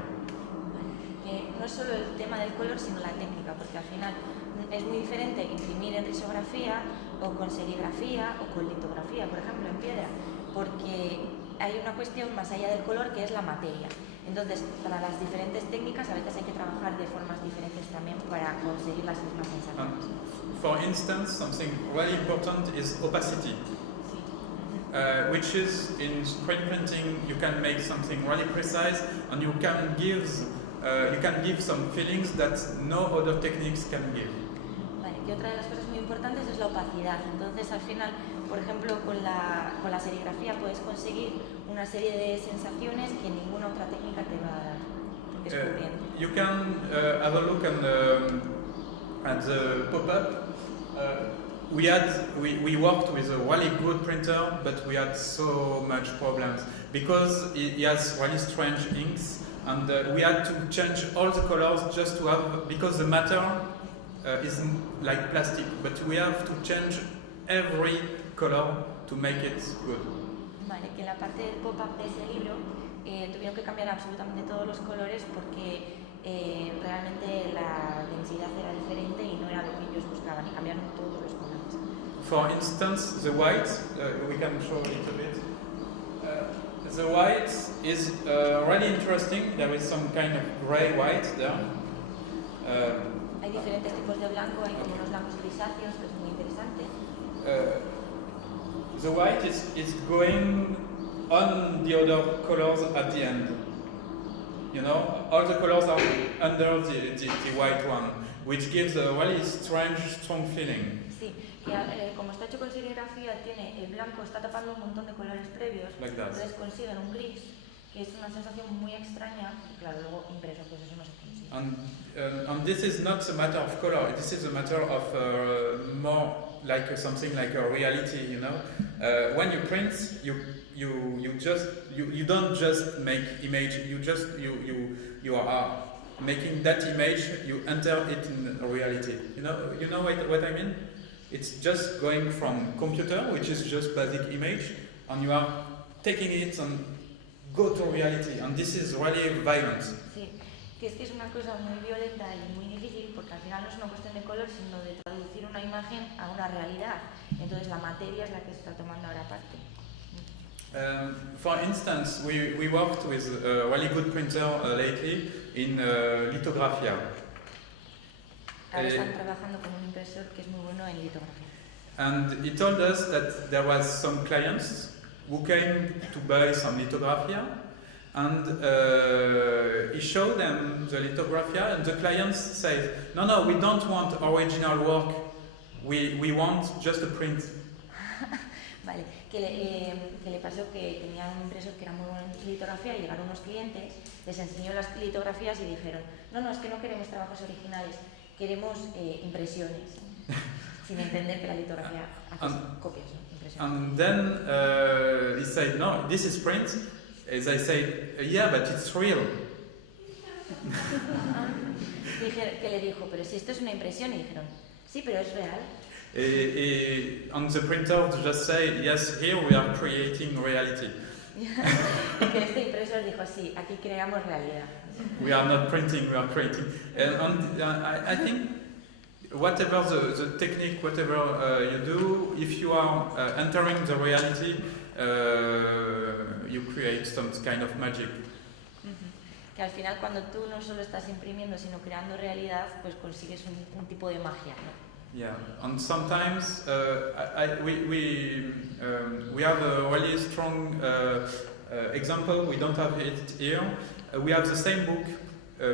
No es solo el tema del color, sino la técnica, porque al final es muy diferente imprimir en risografía o con serigrafía o con litografía, por ejemplo, en piedra, porque hay una cuestión más allá del color que es la materia. Entonces, para las diferentes técnicas a veces hay que trabajar de formas diferentes también para conseguir las mismas sensaciones. For instance, something really important is opacity, which is in screen printing you can make something really precise and you can give some feelings that no other techniques can give. Vale, que otra de las cosas muy importantes es la opacidad. Entonces, al final, por ejemplo, con la serigrafía puedes conseguir una serie de sensaciones que ninguna otra técnica te va a dar descubriendo. You can have a look at the pop-up. We worked with a really good printer, but we had so much problems because he has really strange inks, and we had to change all the colors just to have, because the matter is like plastic, but we have to change every color to make it good. Vale, que en la parte del pop-up de ese libro tuvieron que cambiar absolutamente todos los colores porque realmente la densidad era diferente y no era lo que ellos buscaban, y cambiaron todos los colores. For instance, the white, we can show a little bit. The white is really interesting. There is some kind of gray white there. Hay diferentes tipos de blanco, hay como unos blancos grisáceos, que es muy interesante. The white is going on the other colors at the end. You know, all the colors are under the white one, which gives a really strange, strong feeling. Sí, y como está hecho con serigrafía, tiene el blanco está tapando un montón de colores previos, Like that. entonces consiguen un gris, que es una sensación muy extraña, y claro, luego impreso, pues eso no se consigue. And this is not a matter of color. This is a matter of more like something like a reality. You know, when you print, you don't just make image. You are making that image. You enter it in reality. You know what I mean? It's just going from computer, which is just basic image, and you are taking it and go to reality. And this is really violent. Sí, que es una cosa muy violenta y muy difícil porque al final no es una cuestión de color, sino de traducir una imagen a una realidad. Entonces la materia es la que está tomando ahora parte. For instance, we worked with a really good printer lately in lithografia. Ahora están trabajando con un impresor que es muy bueno en litografía. And he told us that there was some clients who came to buy some lithografia, and he showed them the lithografia, and the clients said, no, we don't want original work, we want just a print. Vale, que le pasó que tenía un impresor que era muy bueno en litografía y llegaron unos clientes, les enseñó las litografías y dijeron, no, es que no queremos trabajos originales, queremos impresiones, sin entender que la litografía hace copias, ¿no? Impresiones. And then he said, no, this is print. As I said, yeah, but it's real. Dije, que le dijo, pero si esto es una impresión, y dijeron, sí, pero es real. And the printer just said, yes, here we are creating reality. Y que este impresor dijo, sí, aquí creamos realidad. We are not printing, we are creating. And I think whatever the technique, whatever you do, if you are entering the reality, you create some kind of magic. Que al final cuando tú no solo estás imprimiendo, sino creando realidad, pues consigues un tipo de magia, ¿no? Yeah, and sometimes we have a really strong example. We don't have it here. We have the same book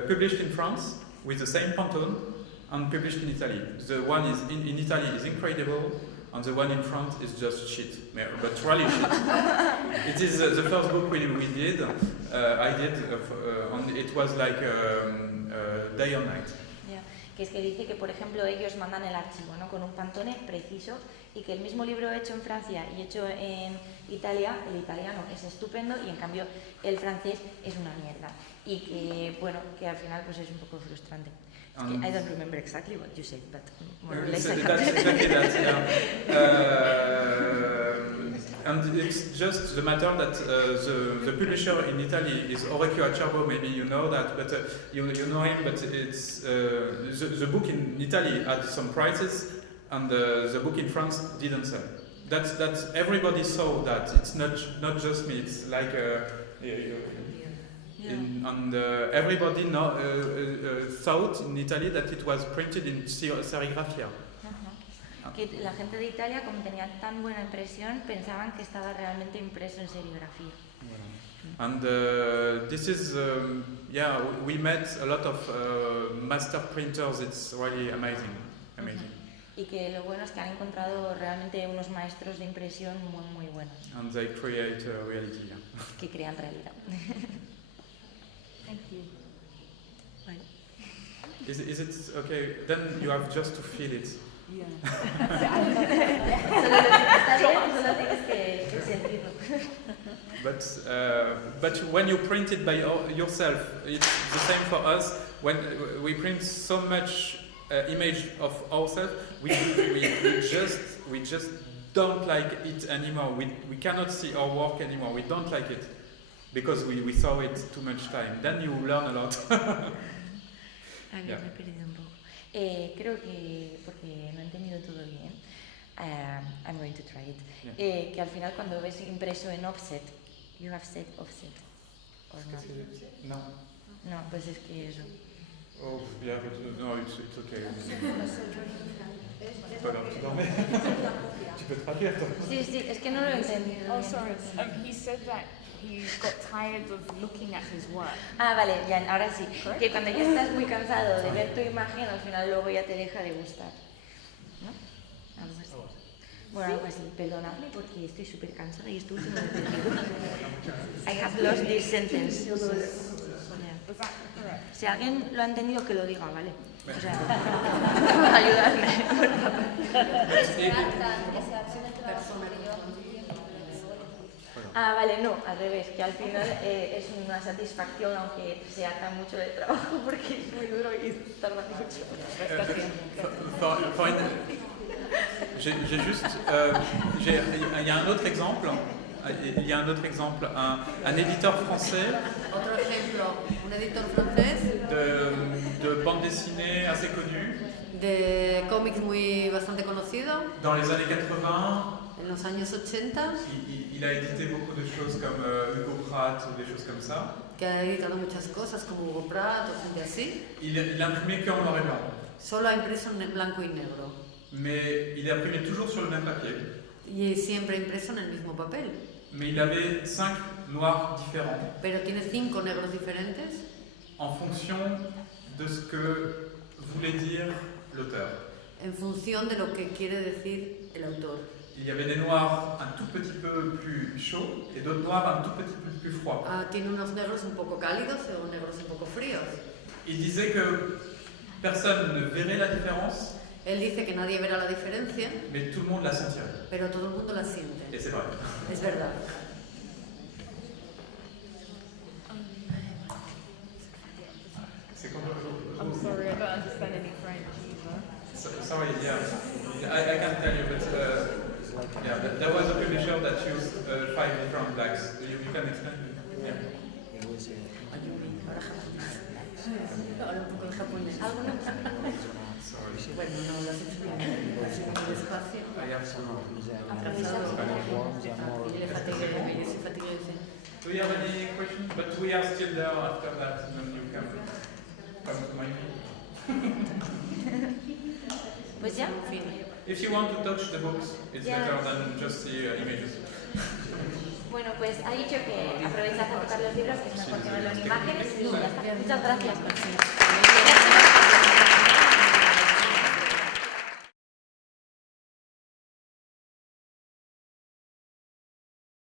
published in France with the same Pantone and published in Italy. The one is in Italy is incredible, and the one in France is just shit, but really shit. It is the first book we did. I did, and it was like day and night. Que es que dice que, por ejemplo, ellos mandan el archivo, ¿no? Con un Pantone preciso y que el mismo libro hecho en Francia y hecho en Italia, el italiano es estupendo y en cambio el francés es una mierda. Y que, bueno, que al final pues es un poco frustrante. I don't remember exactly what you said, but more or less I that's exactly that, and it's just the matter that the publisher in Italy is Orecchio Acerbo, maybe you know that, but you know him, but it's the book in Italy had some prizes, and the book in France didn't sell. That's everybody saw that. It's not just me. It's like and everybody thought in Italy that it was printed in serigrafia. Que la gente de Italia, como tenía tan buena impresión, pensaban que estaba realmente impreso en serigrafía. And this is, we met a lot of master printers. It's really amazing. Y que lo bueno es que han encontrado realmente unos maestros de impresión muy, muy buenos. And they create reality. Que crean realidad. Thank you. Vale. Is it okay? Then you have just to feel it. Yeah. Solo tienes que sentirlo. But when you print it by yourself, it's the same for us. When we print so much image of ourselves, we just don't like it anymore. We cannot see our work anymore. We don't like it because we saw it too much time. Then you learn a lot. Me he perdido un poco. Creo que, porque no he entendido todo bien, I'm going to try it, que al final cuando ves impreso en offset, you have set offset, or not? No. No, pues es que eso. Oh, yeah, but no, it's okay. Tu peux traduire, toi. Sí, es que no lo he entendido. Oh, sorry. He said that he got tired of looking at his work. Ah, vale, ya, ahora sí. Que cuando ya estás muy cansado de ver tu imagen, al final luego ya te deja de gustar. ¿No? Algo así. Bueno, algo así. Perdonadme porque estoy súper cansada y esto último lo he perdido. I have lost this sentence. Yeah. Was that correct? Si alguien lo ha entendido, que lo diga, ¿vale? O sea, ayudarme. Ah, vale, no, al revés, que al final es una satisfacción aunque se harta mucho del trabajo porque es muy duro y tarda mucho. Il y a un autre exemple. Il y a un autre exemple, un éditeur français. Otro ejemplo, un editor francés de bande dessinée assez connu. De cómics bastante conocido. Dans les années 80. En los años 80. Il a édité beaucoup de choses comme Hugo Pratt ou des choses comme ça. Que ha editado muchas cosas como Hugo Pratt o gente así. Il a imprimé que en noir et blanc. Solo ha impreso en blanco y negro. Mais il a imprimé toujours sur le même papier. Y siempre impreso en el mismo papel. Mais il avait 5 noirs différents. Pero tiene 5 negros diferentes. En fonction de ce que voulait dire l'auteur. En función de lo que quiere decir el autor. Il y avait des noirs un tout petit peu plus chauds et d'autres noirs un tout petit peu plus froids. Tiene unos negros un poco cálidos y negros un poco fríos. Il disait que personne ne verrait la différence. Él dice que nadie verá la diferencia, mais tout le monde la sentirait. Pero todo el mundo la siente. Et c'est vrai. Es verdad. I'm sorry, I don't understand any French either. Sorry, yeah. I can't tell you, but there was a publisher that used 5 different blacks. You can explain? Yeah. Habla un poco en japonés. Bueno, no lo has hecho bien. Muy despacio. Do you have any questions? But we are still there after that, when you come to my meeting. Pues ya. If you want to touch the books, it's better than just see images. Bueno, pues ha dicho que aprovechad a tocar los libros, que es mejor que verlo en imágenes, y ya está. Muchas gracias.